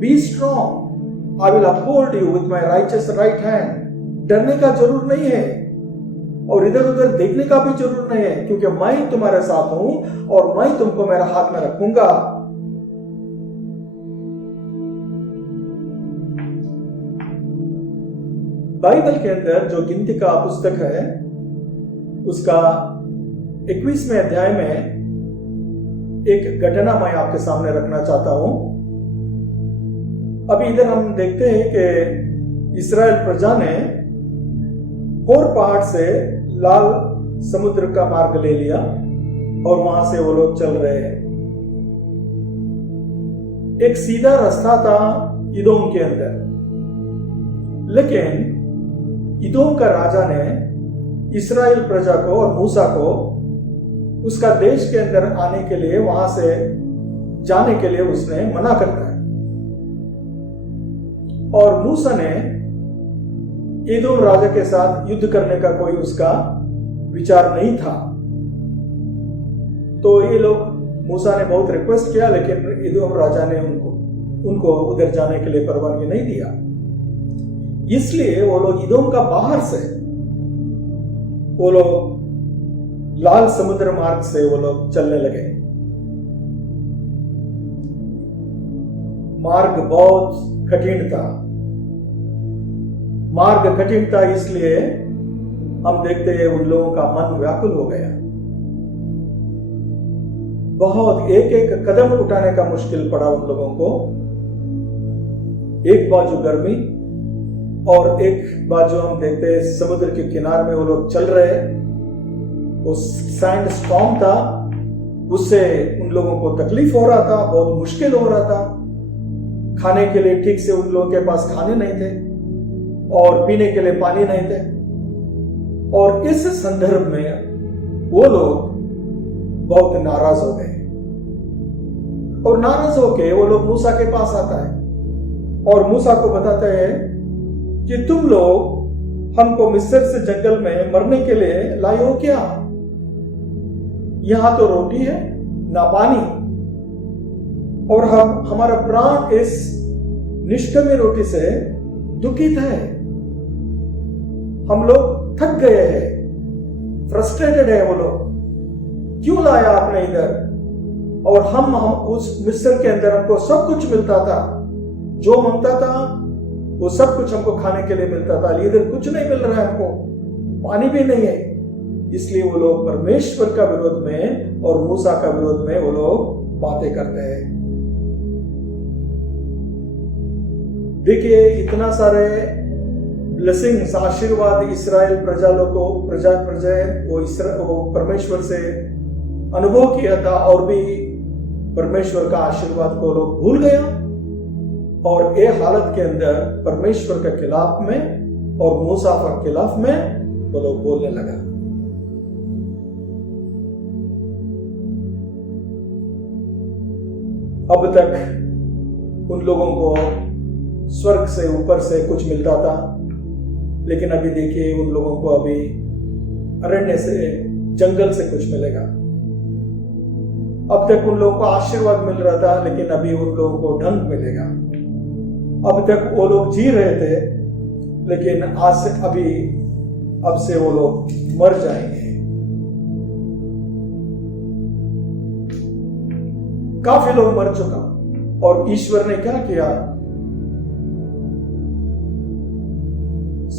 be strong, I will uphold you with my righteous right hand। डरने का जरूर नहीं है और इधर उधर देखने का भी जरूर नहीं है, क्योंकि मैं तुम्हारे साथ हूं और मैं तुमको मेरा हाथ में रखूंगा। बाइबल के अंदर जो गिनती का पुस्तक है, उसका 21वें अध्याय में एक घटना मैं आपके सामने रखना चाहता हूं। अभी इधर हम देखते हैं कि इस्राएल प्रजा ने होर पहाड़ से लाल समुद्र का मार्ग ले लिया और वहां से वो लोग चल रहे हैं। एक सीधा रास्ता था इदोम के अंदर, लेकिन इदोम का राजा ने इस्राएल प्रजा को और मूसा को उसका देश के अंदर आने के लिए, वहां से जाने के लिए उसने मना करता है। और मूसा ने इदोम राजा के साथ युद्ध करने का कोई उसका विचार नहीं था। तो ये लोग, मूसा ने बहुत रिक्वेस्ट किया, लेकिन इदोम राजा ने उनको उधर जाने के लिए परवानगी नहीं दिया। इसलिए वो लोग इदोम का बाहर से वो लोग लाल समुद्र मार्ग से वो लोग चलने लगे। मार्ग बहुत कठिन था। मार्ग कठिन था, इसलिए हम देखते हैं उन लोगों का मन व्याकुल हो गया। बहुत एक एक कदम उठाने का मुश्किल पड़ा उन लोगों को। एक बाजू गर्मी और एक बाजू हम देखते हैं समुद्र के किनारे में वो लोग चल रहे। वो सैंड स्टॉर्म था, उससे उन लोगों को तकलीफ हो रहा था, बहुत मुश्किल हो रहा था। खाने के लिए ठीक से उन लोगों के पास खाने नहीं थे और पीने के लिए पानी नहीं थे। और इस संदर्भ में वो लोग बहुत नाराज हो गए और नाराज होके वो लोग मूसा के पास आता है और मूसा को बताते हैं कि तुम लोग हमको मिस्र से जंगल में मरने के लिए लाए हो क्या? यहां तो रोटी है ना पानी, और हमारा प्राण इस निष्ठमी रोटी से दुखित है। हम लोग थक गए हैं, फ्रस्ट्रेटेड है वो लोग। क्यों लाया आपने इधर? और हम उस मिस्र के अंदर हमको सब कुछ मिलता था, जो मांगता था वो सब कुछ हमको खाने के लिए मिलता था। इधर कुछ नहीं मिल रहा है, हमको पानी भी नहीं है। इसलिए वो लोग परमेश्वर का विरोध में और मूसा का विरोध में वो लोग बातें करते हैं। देखिए, इतना सारे ब्लेसिंग्स, आशीर्वाद इस्राएल प्रजा वो परमेश्वर से अनुभव किया था, और भी परमेश्वर का आशीर्वाद को लोग भूल गया और ये हालत के अंदर परमेश्वर के खिलाफ में और मूसा के खिलाफ में वो लोग बोलने लगा। अब तक उन लोगों को स्वर्ग से ऊपर से कुछ मिलता था, लेकिन अभी देखिए उन लोगों को अभी अरण्य से, जंगल से कुछ मिलेगा। अब तक उन लोगों को आशीर्वाद मिल रहा था, लेकिन अभी उन लोगों को दंड मिलेगा। अब तक वो लोग जी रहे थे, लेकिन आज से अब से वो लोग मर जाएंगे। काफी लोग मर चुका, और ईश्वर ने क्या किया?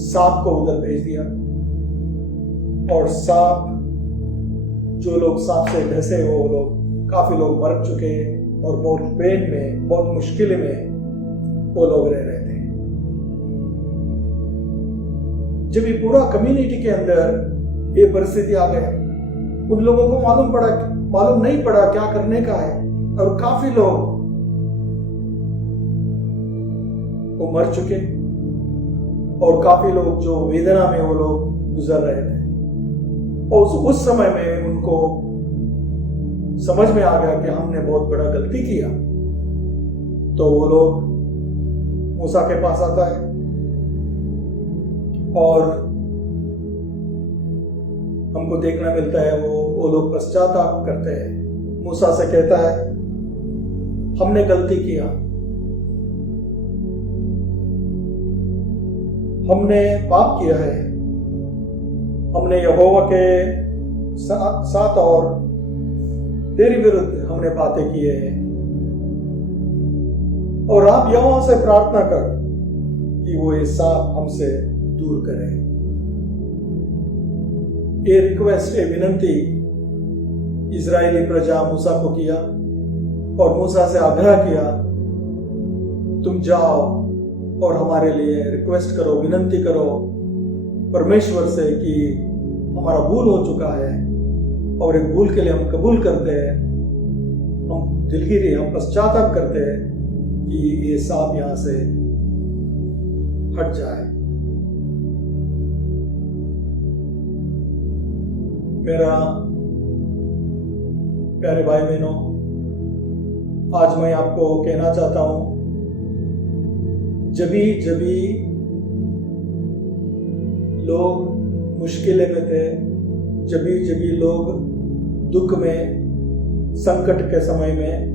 सांप को उधर भेज दिया, और सांप, जो लोग सांप से डसे वो लोग, काफी लोग मर चुके और बहुत पेन में, बहुत मुश्किल में वो लोग रह रहे थे। जब ये पूरा कम्युनिटी के अंदर ये परिस्थिति आ गई, उन लोगों को मालूम नहीं पड़ा क्या करने का है, और काफी लोग वो मर चुके, और काफी लोग जो वेदना में वो लोग गुजर रहे थे। और उस समय में उनको समझ में आ गया कि हमने बहुत बड़ा गलती किया। तो वो लोग मूसा के पास आता है और हमको देखना मिलता है वो लोग पश्चाताप करते हैं। मूसा से कहता है, हमने गलती किया, हमने पाप किया है, हमने यहोवा के साथ और तेरे विरुद्ध हमने बातें की है, और आप यहोवा से प्रार्थना कर कि वो ये सांप हमसे दूर करे। ये रिक्वेस्ट, ये विनंती इजरायली प्रजा मूसा को किया, और मूसा से आग्रह किया, तुम जाओ और हमारे लिए रिक्वेस्ट करो, विनंती करो परमेश्वर से कि हमारा भूल हो चुका है, और एक भूल के लिए हम कबूल करते हैं, हम दिलगिरी, हम पश्चाताप करते हैं कि ये सांप यहां से हट जाए। मेरा प्यारे भाई बहनों, आज मैं आपको कहना चाहता हूं, जभी लोग मुश्किलें में थे, जभी लोग दुख में, संकट के समय में,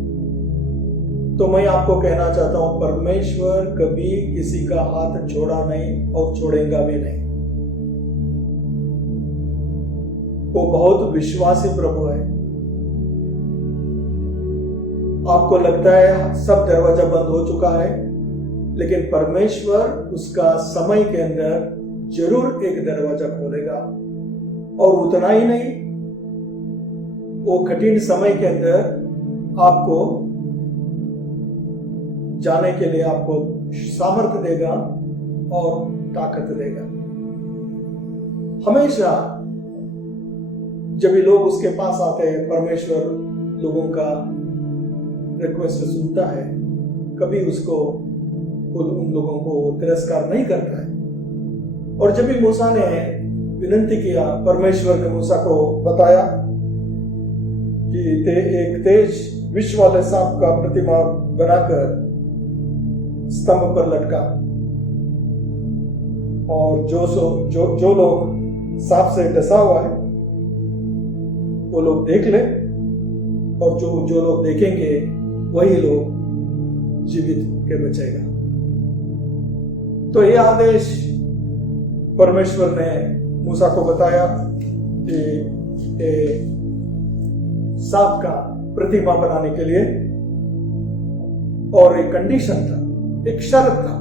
तो मैं आपको कहना चाहता हूं, परमेश्वर कभी किसी का हाथ छोड़ा नहीं और छोड़ेगा भी नहीं। वो बहुत विश्वासी प्रभु है। आपको लगता है सब दरवाजा बंद हो चुका है, लेकिन परमेश्वर उसका समय के अंदर जरूर एक दरवाजा खोलेगा। और उतना ही नहीं, वो कठिन समय के अंदर आपको जाने के लिए आपको सामर्थ्य देगा और ताकत देगा। हमेशा जब ये लोग उसके पास आते हैं, परमेश्वर लोगों का रिक्वेस्ट सुनता है, कभी उसको उन लोगों को तिरस्कार नहीं करता है, और जब भी मूसा ने विनती किया, परमेश्वर ने मूसा को बताया कि एक तेज विष वाले सांप का प्रतिमा बनाकर स्तंभ पर लटका, और जो लोग सांप से डसा हुआ है वो लोग देख ले, और जो लोग देखेंगे वही लोग जीवित होकर बचेगा। तो ये आदेश परमेश्वर ने मूसा को बताया कि सांप का प्रतिमा बनाने के लिए, और एक कंडीशन था, एक शर्त था,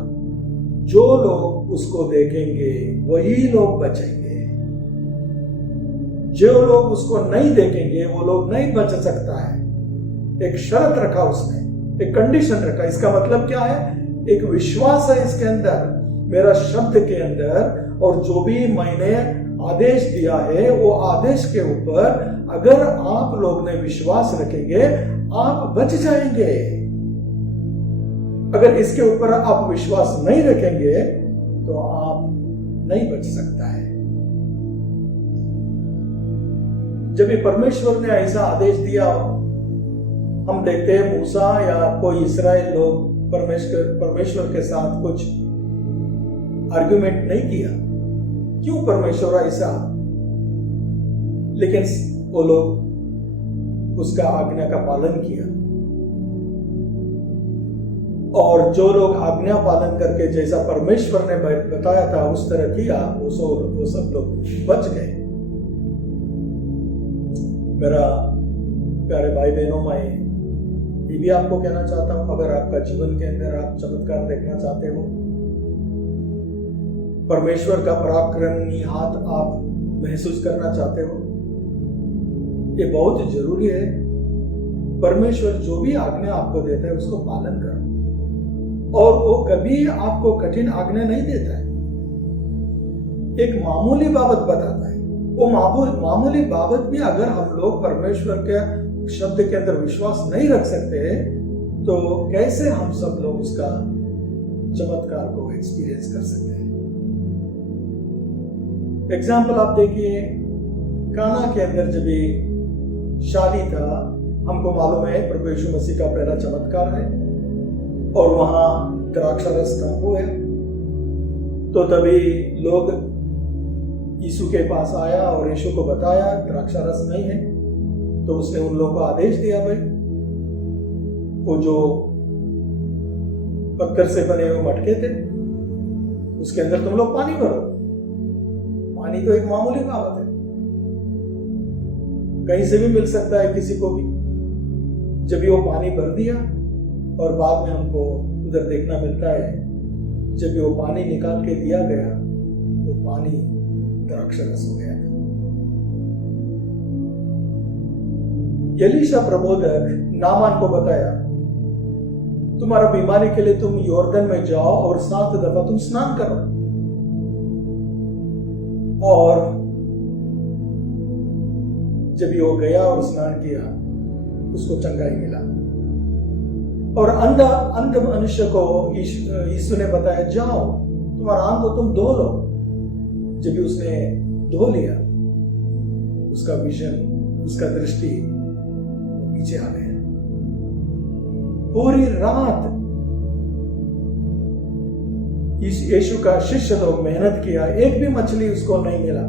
जो लोग उसको देखेंगे वही लोग बचेंगे, जो लोग उसको नहीं देखेंगे वो लोग नहीं बच सकता है। एक शर्त रखा उसने, एक कंडीशन रखा। इसका मतलब क्या है? एक विश्वास है इसके अंदर, मेरा शब्द के अंदर, और जो भी मैंने आदेश दिया है वो आदेश के ऊपर अगर आप लोग ने विश्वास रखेंगे आप बच जाएंगे। अगर इसके ऊपर आप विश्वास नहीं रखेंगे तो आप नहीं बच सकता है। जब भी परमेश्वर ने ऐसा आदेश दिया, हम देखते हैं मूसा या कोई इस्राएल लोग परमेश्वर के साथ कुछ आर्गुमेंट नहीं किया। क्यों परमेश्वर ऐसा? लेकिन वो लोग उसका आज्ञा का पालन किया, और जो लोग आज्ञा पालन करके जैसा परमेश्वर ने बताया था उस तरह किया, वो सब लोग बच गए। मेरा प्यारे भाई बहनों, मैं ये भी आपको कहना चाहता हूं, अगर आपका जीवन के अंदर आप चमत्कार देखना चाहते हो, परमेश्वर का पराक्रमी हाथ आप महसूस करना चाहते हो, ये बहुत जरूरी है। परमेश्वर जो भी आज्ञा आपको देता है उसको पालन करो, और वो कभी आपको कठिन आज्ञा नहीं देता है, एक मामूली बाबत बताता है। वो मामूली बाबत भी अगर हम लोग परमेश्वर के शब्द के अंदर विश्वास नहीं रख सकते तो कैसे हम सब लोग उसका चमत्कार को एक्सपीरियंस कर सकते हैं? एग्जाम्पल आप देखिए, काना के अंदर जब शादी था, हमको मालूम है प्रभु यीशु मसीह का पहला चमत्कार है, और वहां द्राक्षारस कम हुआ, तो तभी लोग यीशु के पास आया और यीशु को बताया द्राक्षारस नहीं है। तो उसने उन लोगों को आदेश दिया, भाई वो जो पत्थर से बने हुए मटके थे उसके अंदर तुम लोग पानी भरो। पानी तो एक मामूली बात है, कहीं से भी मिल सकता है किसी को भी। जब वो पानी भर दिया, और बाद में हमको उधर देखना मिलता है जब वो पानी निकाल के दिया गया वो पानी द्राक्षारस हो गया। एलीशा प्रबोधक नामान को बताया, तुम्हारा बीमारी के लिए तुम यॉर्दन में जाओ और 7 दफा तुम स्नान करो, और जब वो गया और स्नान किया उसको चंगाई मिला। और अंध मनुष्य को यीशु ने बताया, जाओ तुम्हारा आंख को तुम धो लो। जब उसने धो लिया उसका विजन, उसका दृष्टि पीछे आ गया। पूरी रात यीशु का शिष्य लोग मेहनत किया, एक भी मछली उसको नहीं मिला,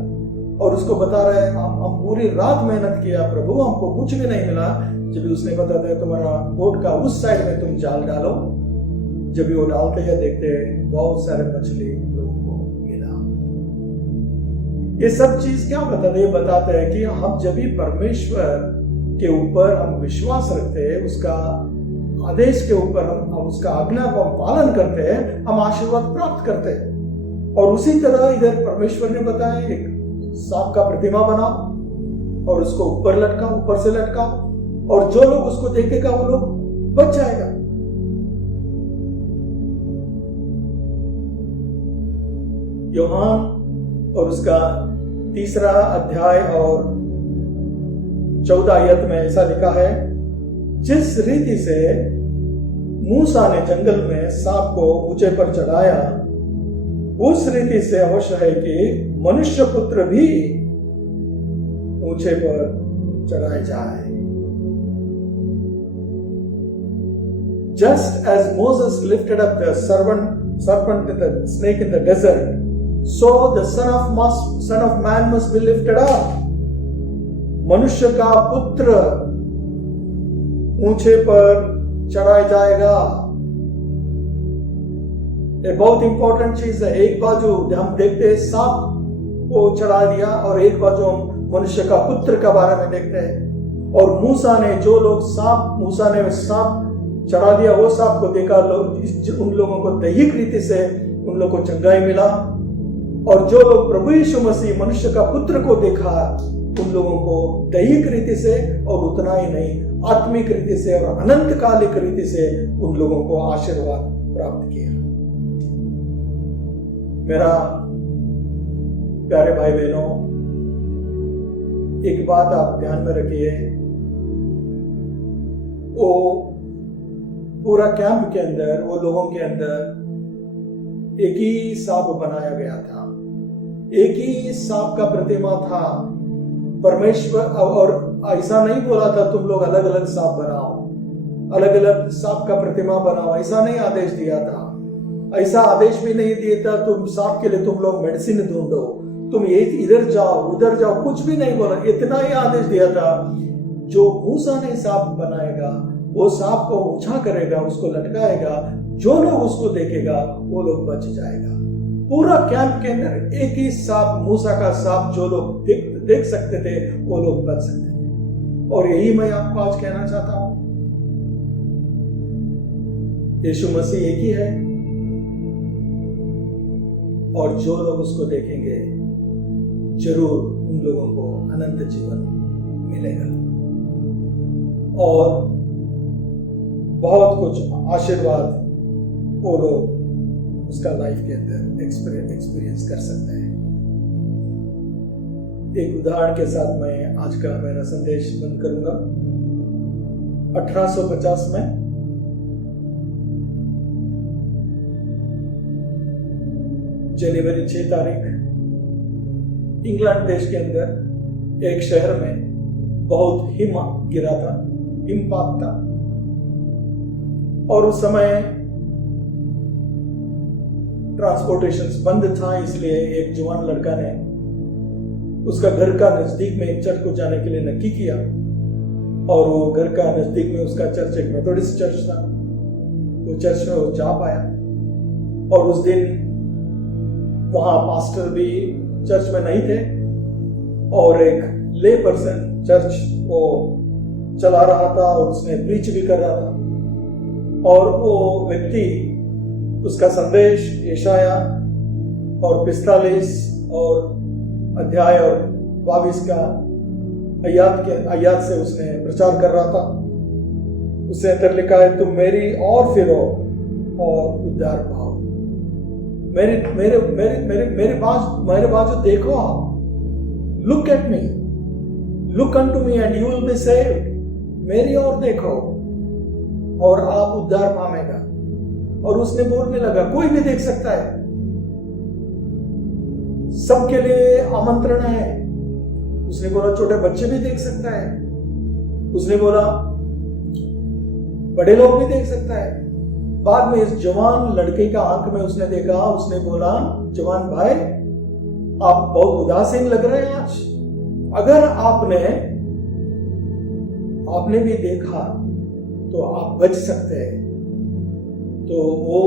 और उसको बता रहे हैं हम पूरी रात मेहनत किया प्रभु, हमको कुछ भी नहीं मिला। जब उसने बताया तुम्हारा बोट का उस साइड में तुम जाल डालो, जब वो डालते हैं देखते हैं बहुत सारे मछली लोगों को मिला। ये सब चीज क्या बताते हैं? बताते हैं कि हम जब भी परमेश्वर के ऊपर हम विश्वास रखते हैं, उसका आदेश के ऊपर हम उसका आज्ञा को हम पालन करते हैं, हम आशीर्वाद प्राप्त करते हैं। और उसी तरह इधर परमेश्वर ने बताया एक सांप का प्रतिमा बनाओ और उसको ऊपर लटकाओ, ऊपर से लटकाओ, और जो लोग उसको देखेगा वो लोग बच जाएगा। यूहन्ना और उसका 3 अध्याय और 14 आयत में ऐसा लिखा है, जिस रीति से मूसा ने जंगल में सांप को ऊंचे पर चढ़ाया, उस रीति से अवश्य है कि मनुष्य पुत्र भी ऊंचे पर चढ़ाए जाए। Just as Moses lifted up the serpent in the snake in the desert, so the Son of Man must be lifted up. मनुष्य का पुत्र ऊंचे पर चढ़ाया जाएगा। ये बहुत इंपॉर्टेंट चीज है। एक बाजू हम देखते हैं सांप को चढ़ा दिया और एक बाजू हम मनुष्य का पुत्र के बारे में देखते हैं। और मूसा ने मूसा ने सांप चढ़ा दिया, वो सांप को देखा, उन लोगों को दैहिक रीति से उन लोगों को चंगाई मिला। और जो लोग प्रभु यीशु मसीह मनुष्य का पुत्र को देखा, उन लोगों को दैहिक रीति से और उतना ही नहीं, आत्मिक रीति से और अनंतकालिक रीति से उन लोगों को आशीर्वाद प्राप्त किया। मेरा प्यारे भाई बहनों, एक बात आप ध्यान में रखिए, वो पूरा कैंप के अंदर, वो लोगों के अंदर एक ही सांप बनाया गया था, एक ही सांप का प्रतिमा था। परमेश्वर और ऐसा नहीं बोला था तुम लोग अलग अलग सांप बनाओ, अलग अलग सांप का प्रतिमा बनाओ, ऐसा नहीं आदेश दिया था। ऐसा आदेश भी नहीं दिया था तुम सांप के लिए तुम लोग मेडिसिन ढूंढो, तुम ये इधर जाओ उधर जाओ, कुछ भी नहीं बोला। इतना ही आदेश दिया था, जो मूसा ने सांप बनाएगा वो सांप को ऊंचा करेगा, उसको लटकाएगा, जो लोग उसको देखेगा वो लोग बच जाएगा। पूरा कैंप के अंदर एक ही सांप, मूसा का सांप, जो लोग देख सकते थे वो लोग बच सकते थे। और यही मैं आपको आज कहना चाहता हूं, यीशु मसीह एक ही है और जो लोग उसको देखेंगे जरूर उन लोगों को अनंत जीवन मिलेगा और बहुत कुछ आशीर्वाद वो लोग उसका लाइफ के अंदर एक्सपीरियंस कर सकते हैं। एक उदाहरण के साथ मैं आज का मेरा संदेश बंद करूंगा। 1850 में जनवरी 6 तारीख इंग्लैंड देश के अंदर एक शहर में बहुत हिम गिरा था, हिमपात था। और उस समय ट्रांसपोर्टेशन बंद था, इसलिए एक जवान लड़का ने उसका घर का नजदीक में एक चर्च को जाने के लिए नक्की किया। और वो घर का नजदीक में उसका चर्च एक मेथोडिस्ट चर्च था, वो चर्च में वो जा पाया। और उस दिन वहां पास्टर भी चर्च में नहीं थे और एक ले पर्सन चर्च को चला रहा था और उसने प्रीच भी कर रहा था। और वो व्यक्ति उसका संदेश यशाया और 45 और अध्याय और 22 का आयत से उसने प्रचार कर रहा था। उसने अंदर लिखा है, तुम मेरी और फिरो और उद्धार पाओ। मेरे बाजू देखो आप, look at me, look unto me and you will be saved. मेरी ओर देखो और आप उद्धार पाएगा। और उसने बोलने लगा, कोई भी देख सकता है, सबके लिए आमंत्रण है। उसने बोला छोटे बच्चे भी देख सकता है, उसने बोला बड़े लोग भी देख सकता है। बाद में इस जवान लड़के का आंख में उसने देखा, उसने बोला, जवान भाई आप बहुत उदासीन लग रहे हैं आज, अगर आपने भी देखा तो आप बच सकते हैं। तो वो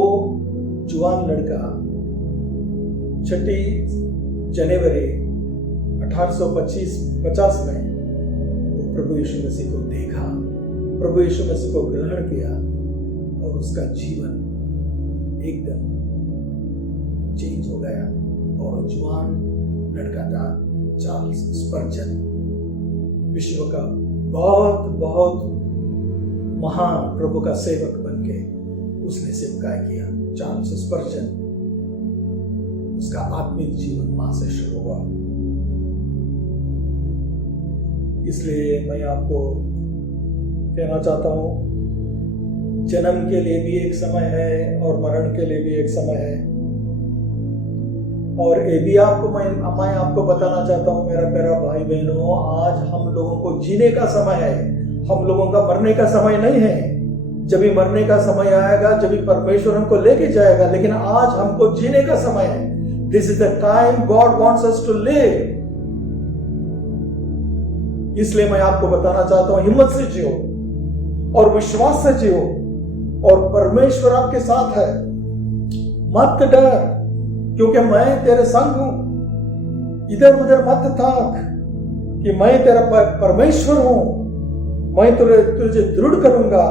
जवान लड़का 6 जनवरी 1850 में वो प्रभु यीशु मसीह को देखा, प्रभु यीशु मसीह को ग्रहण किया और उसका जीवन एकदम चेंज हो गया। और जवान लड़का था चार्ल्स स्पर्जन, विश्व का बहुत बहुत महान प्रभु का सेवक बनके उसने सेवकाई किया। चार्ल्स स्पर्जन, उसका आत्मिक जीवन वहां से शुरू हुआ। इसलिए मैं आपको कहना चाहता हूं, जन्म के लिए भी एक समय है और मरण के लिए भी एक समय है। और ये भी आपको मैं आपको बताना चाहता हूँ मेरा प्यारा भाई बहनों, आज हम लोगों को जीने का समय है, हम लोगों का मरने का समय नहीं है। जब भी मरने का समय आएगा, जब भी परमेश्वर हमको लेके जाएगा, लेकिन आज हमको जीने का समय है। This is the time God wants us to live. इसलिए मैं आपको बताना चाहता हूं, हिम्मत से जियो और विश्वास से जियो, और परमेश्वर आपके साथ है। मत डर, क्योंकि मैं तेरे संग हूं। इधर उधर मत ताक कि मैं तेरा परमेश्वर हूं। मैं तुझे दृढ़ करूंगा,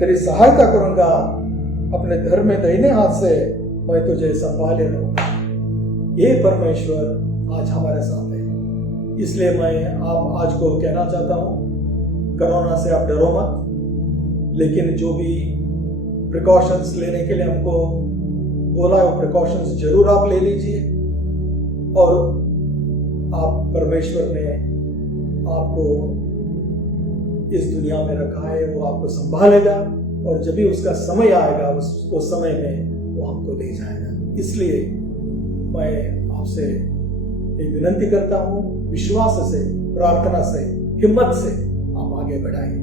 तेरी सहायता करूंगा, अपने धर्म में दाहिने हाथ से मैं तुझे संभाले रहूंगा। ये परमेश्वर आज हमारे साथ है। इसलिए मैं आप आज को कहना चाहता हूं, कोरोना से आप डरो मत, लेकिन जो भी प्रिकॉशंस लेने के लिए हमको बोला, वो प्रिकॉशंस जरूर आप ले लीजिए। और आप परमेश्वर ने आपको इस दुनिया में रखा है, वो आपको संभालेगा, और जब भी उसका समय आएगा उस समय में वो हमको ले जाएगा। इसलिए मैं आपसे एक विनंती करता हूं, विश्वास से, प्रार्थना से, हिम्मत से आप आगे बढ़ाइए।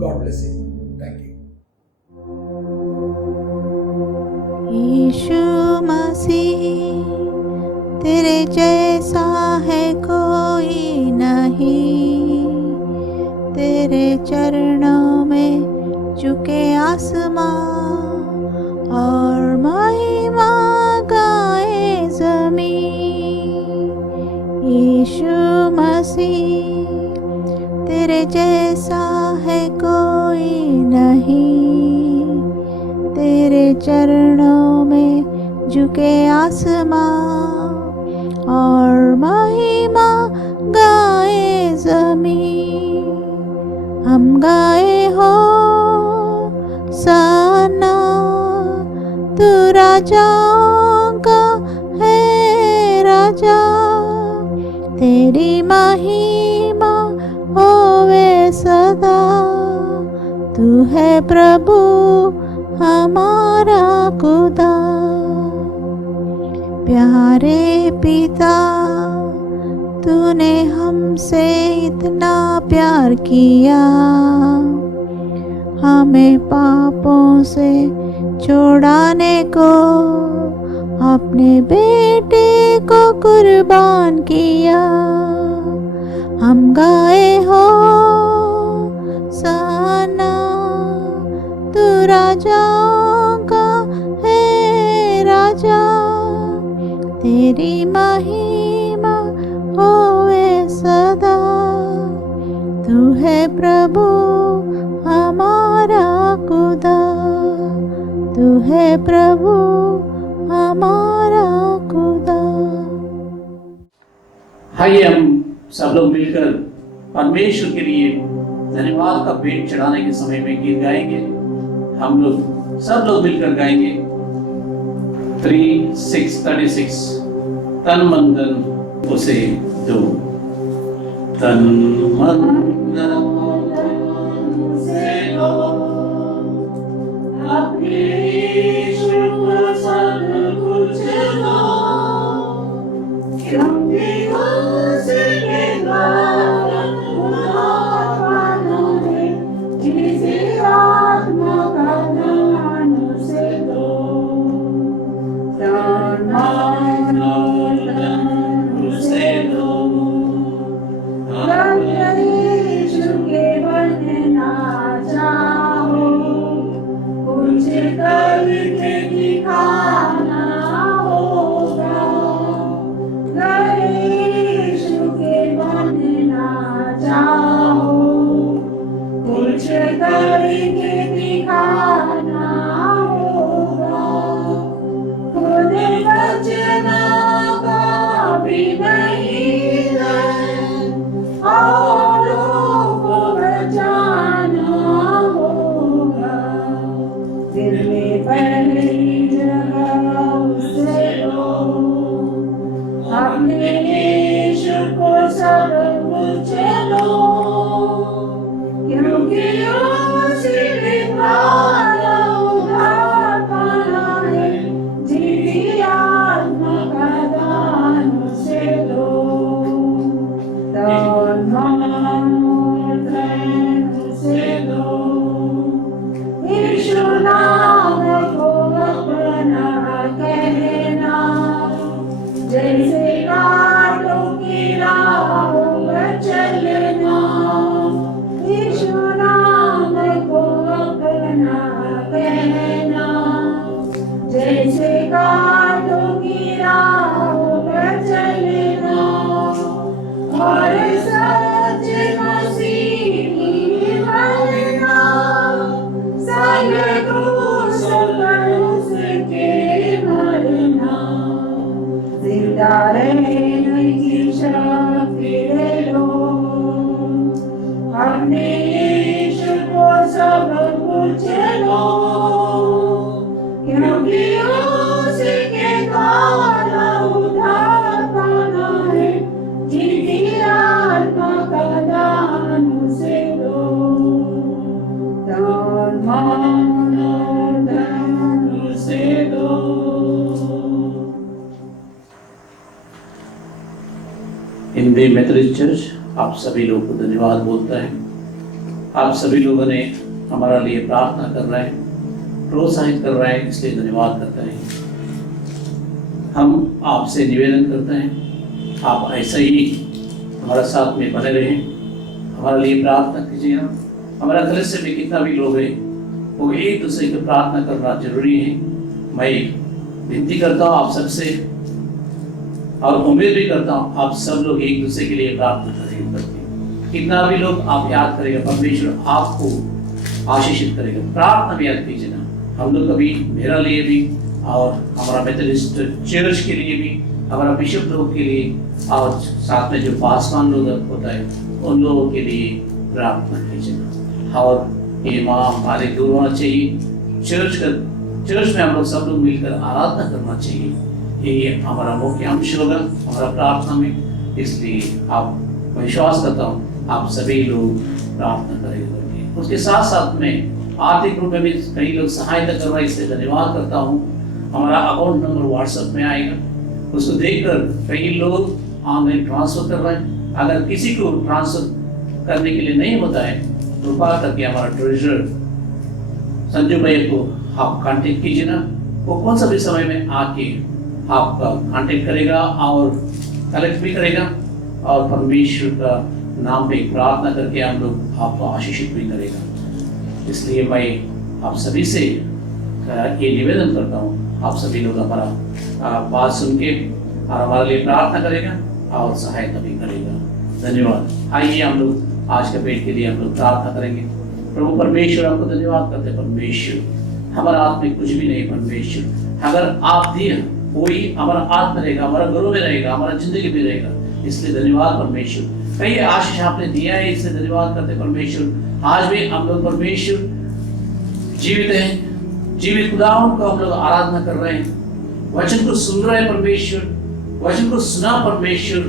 God bless you. Thank you. Yeshu Masih तेरे जैसा है कोई नहीं, तेरे चरणों में झुके आसमां और महिमा गाए ज़मीन। यीशु मसीह तेरे जैसा है कोई नहीं, तेरे चरणों में झुके आसमां और महिमा गाए ज़मीन। हम गाए हो सना, तू राजाओं का है राजा, तेरी महिमा होवे सदा। तू है प्रभु हमारा खुदा। प्यारे पिता, तूने हमसे इतना प्यार किया, हमें पापों से छुड़ाने को अपने बेटे को कुर्बान किया। हम गाए हो सना, तू राजाओं का है राजा, तेरी महिमा होवे सदा। तू है प्रभु हमारा खुदा, तू है प्रभु हमारा खुदा। आइए हम सब लोग मिलकर परमेश्वर के लिए धन्यवाद का भेंट चढ़ाने के समय में गीत गाएंगे। हम लोग सब लोग मिलकर गाएंगे 3:6:36। तन मन धन उसे दो, तन मन धन उसे दो, अपने यीशु को सब कुछ दो, क्योंकि उसके द्वारा खुदावंद है, जिसे आत्मा का दान उसे दो। तन मन धन उसे दो, यीशु के बनना चाहो, कुछ करके दिखाना होगा। यीशु के बनना चाहो, कुछ करके दिखाना होगा। खुद बचना का भी नहीं है, औरों को बचाना होगा। दिल में पहली जगह उसे दो, अपने यीशु को सब कुछ दो, क्योंकि उसी अपने यीशु को सब कुछ दो, क्योंकि उसी के द्वारा उद्धार पाना है। जिनकी आत्मा का दान उसे दो, दान मांगो दान उसे दो। हिंदी मेथोडिस्ट चर्च आप सभी लोगों को धन्यवाद बोलता है। आप सभी लोगों ने हमारा लिए प्रार्थना कर रहे हैं, प्रोत्साहित कर रहे हैं, इसलिए धन्यवाद करता है। हम आपसे निवेदन करते हैं, आप ऐसे ही हमारे साथ में बने रहें, हमारे लिए प्रार्थना कीजिएगा। हमारा कलीसिया में कितना भी लोग हैं, वो एक दूसरे की प्रार्थना करना जरूरी है। मैं विनती करता हूँ आप सबसे, और उम्मीद भी करता हूँ आप सब लोग एक दूसरे के लिए प्रार्थना करेंगे। कितना भी लोग आप याद करेगा, परमेश्वर आपको आशीषित करेगा। प्रार्थना भी याद कीजिए ना, हम लोग कभी मेरा लिए भी और हमारा मेथोडिस्ट चर्च के लिए भी, हमारा बिशप लोग के लिए और साथ में जो पासवान लोग होता है उन लोगों के लिए प्रार्थना कीजिए। और ये माँ हमारे दूर होना चाहिए। चर्च में हम लोग सब लोग मिलकर आराधना करना चाहिए। ये हमारा मुख्य अंश होगा हमारा प्रार्थना में। इसलिए आप विश्वास करता हूँ आप सभी लोग प्रार्थना करेंगे। उसके साथ साथ में आर्थिक रूप में भी कई लोग सहायता कर रहे हैं, इसलिए धन्यवाद करता हूँ। हमारा अकाउंट नंबर व्हाट्सएप में आएगा, उसको देखकर कई लोग ऑनलाइन ट्रांसफर कर रहे हैं। अगर किसी को ट्रांसफर करने के लिए नहीं होता है, कृपा करके हमारा ट्रेजरर संजू भैया को आप कांटेक्ट कीजिए ना। वो कौन सा भी समय में आके आपका कांटेक्ट करेगा और कलेक्ट भी करेगा, और परमेश्वर का नाम पे प्रार्थना करके हम लोग आपको आशीषित भी करेगा। इसलिए मैं आप सभी से ये निवेदन करता हूँ, आप सभी लोग हमारा बात सुन के और हमारे लिए प्रार्थना करेगा और सहायता भी करेगा। धन्यवाद। आइए हम लोग आज के पेट के लिए हम लोग प्रार्थना करेंगे। प्रभु परमेश्वर आपको धन्यवाद करते हैं। परमेश्वर हमारा हाथ में कुछ भी नहीं। परमेश्वर अगर आप दिए वही हमारा हाथ में रहेगा, हमारा घरों में रहेगा, हमारा जिंदगी में रहेगा। इसलिए धन्यवाद परमेश्वर। कई आशीष आपने दिया है, इसलिए धन्यवाद करते परमेश्वर। आज भी हम लोग परमेश्वर जीवित हैं, जीवित खुदावन को हम लोग आराधना कर रहे हैं, वचन को सुन रहे हैं परमेश्वर, वचन को सुना परमेश्वर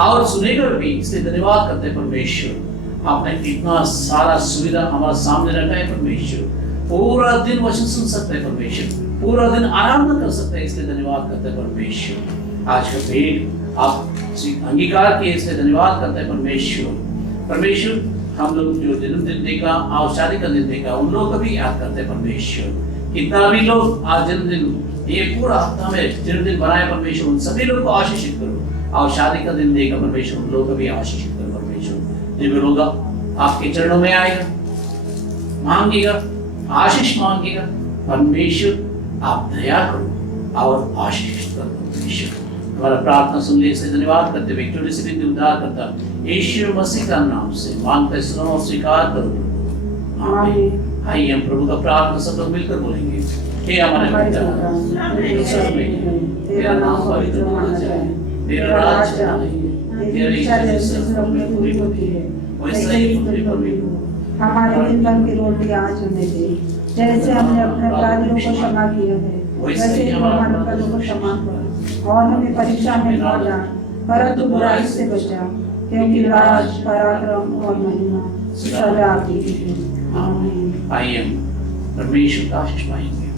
और सुनेगा भी। इसलिए धन्यवाद करते हैं परमेश्वर। आपने इतना सारा सुविधा हमारे सामने रखा है परमेश्वर। पूरा दिन वचन सुन सकते हैं परमेश्वर, पूरा दिन आराधना कर सकते हैं। इसलिए धन्यवाद करते हैं परमेश्वर। आज का भेंट आप अंगीकार किए, इसलिए धन्यवाद करते हैं परमेश्वर। परमेश्वर हम लोग जो जन्मदिन देखा और शादी का दिन देखा, उन लोगों को भी याद करते हैं परमेश्वर। कितना भी लोग आज जन्मदिन, ये पूरा हफ्ता में जन्मदिन बनाए परमेश्वर, उन सभी लोग को आशीषित करो। और शादी का दिन देखा परमेश्वर, उन लोगों को भी आशीषित करो परमेश्वर। जो लोग आपके चरणों में आएगा, मांगेगा, आशीष मांगेगा परमेश्वर, आप दया करो और आशीष करो परमेश्वर। हमारा प्रार्थना सुन ले, इसलिए धन्यवाद करते हुए छोटे से बिंदु उद्धार करता यीशु मसीह का नाम से मांगते सुनो और स्वीकार करो। आमीन। आइए हम प्रभु का प्रार्थना सब लोग मिलकर बोलेंगे। हे हमारे पिता स्वर्ग में, तेरा नाम पवित्र माना जाए, तेरा राज्य आए, तेरी इच्छा जैसे स्वर्ग में पूरी होती है वैसे ही पृथ्वी पर भी हो। हमारे दिन भर की रोटी आज हमें दे, जैसे हमने अपने अपराधियों को क्षमा किया है वैसे ही हमारे अपराधों को क्षमा कर, और हमें परीक्षा में न डाल परंतु बुराई से बचा, क्योंकि राज, पराक्रम और महिमा सदा आपकी है। आमीन। आइए हम परमेश्वर का आशीष पाएंगे।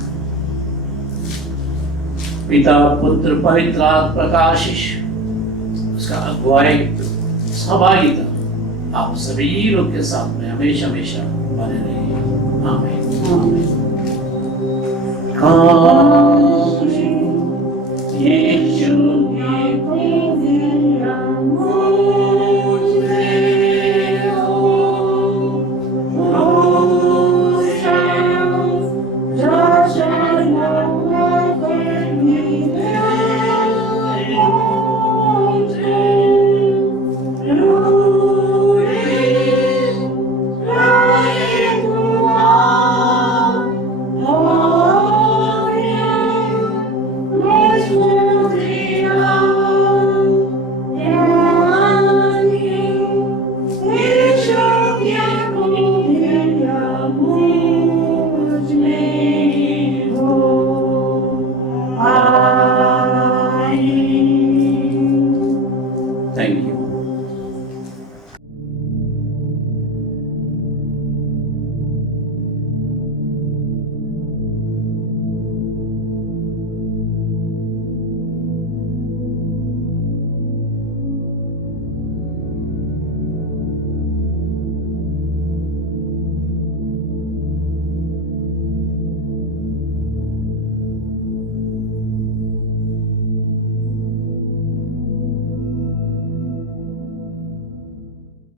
पिता पुत्र पवित्र आत्मा का आशीष, उसका अगुवाई, सहभागिता आप सभी लोग के साथ में हमेशा हमेशा बने रहे। आमीन।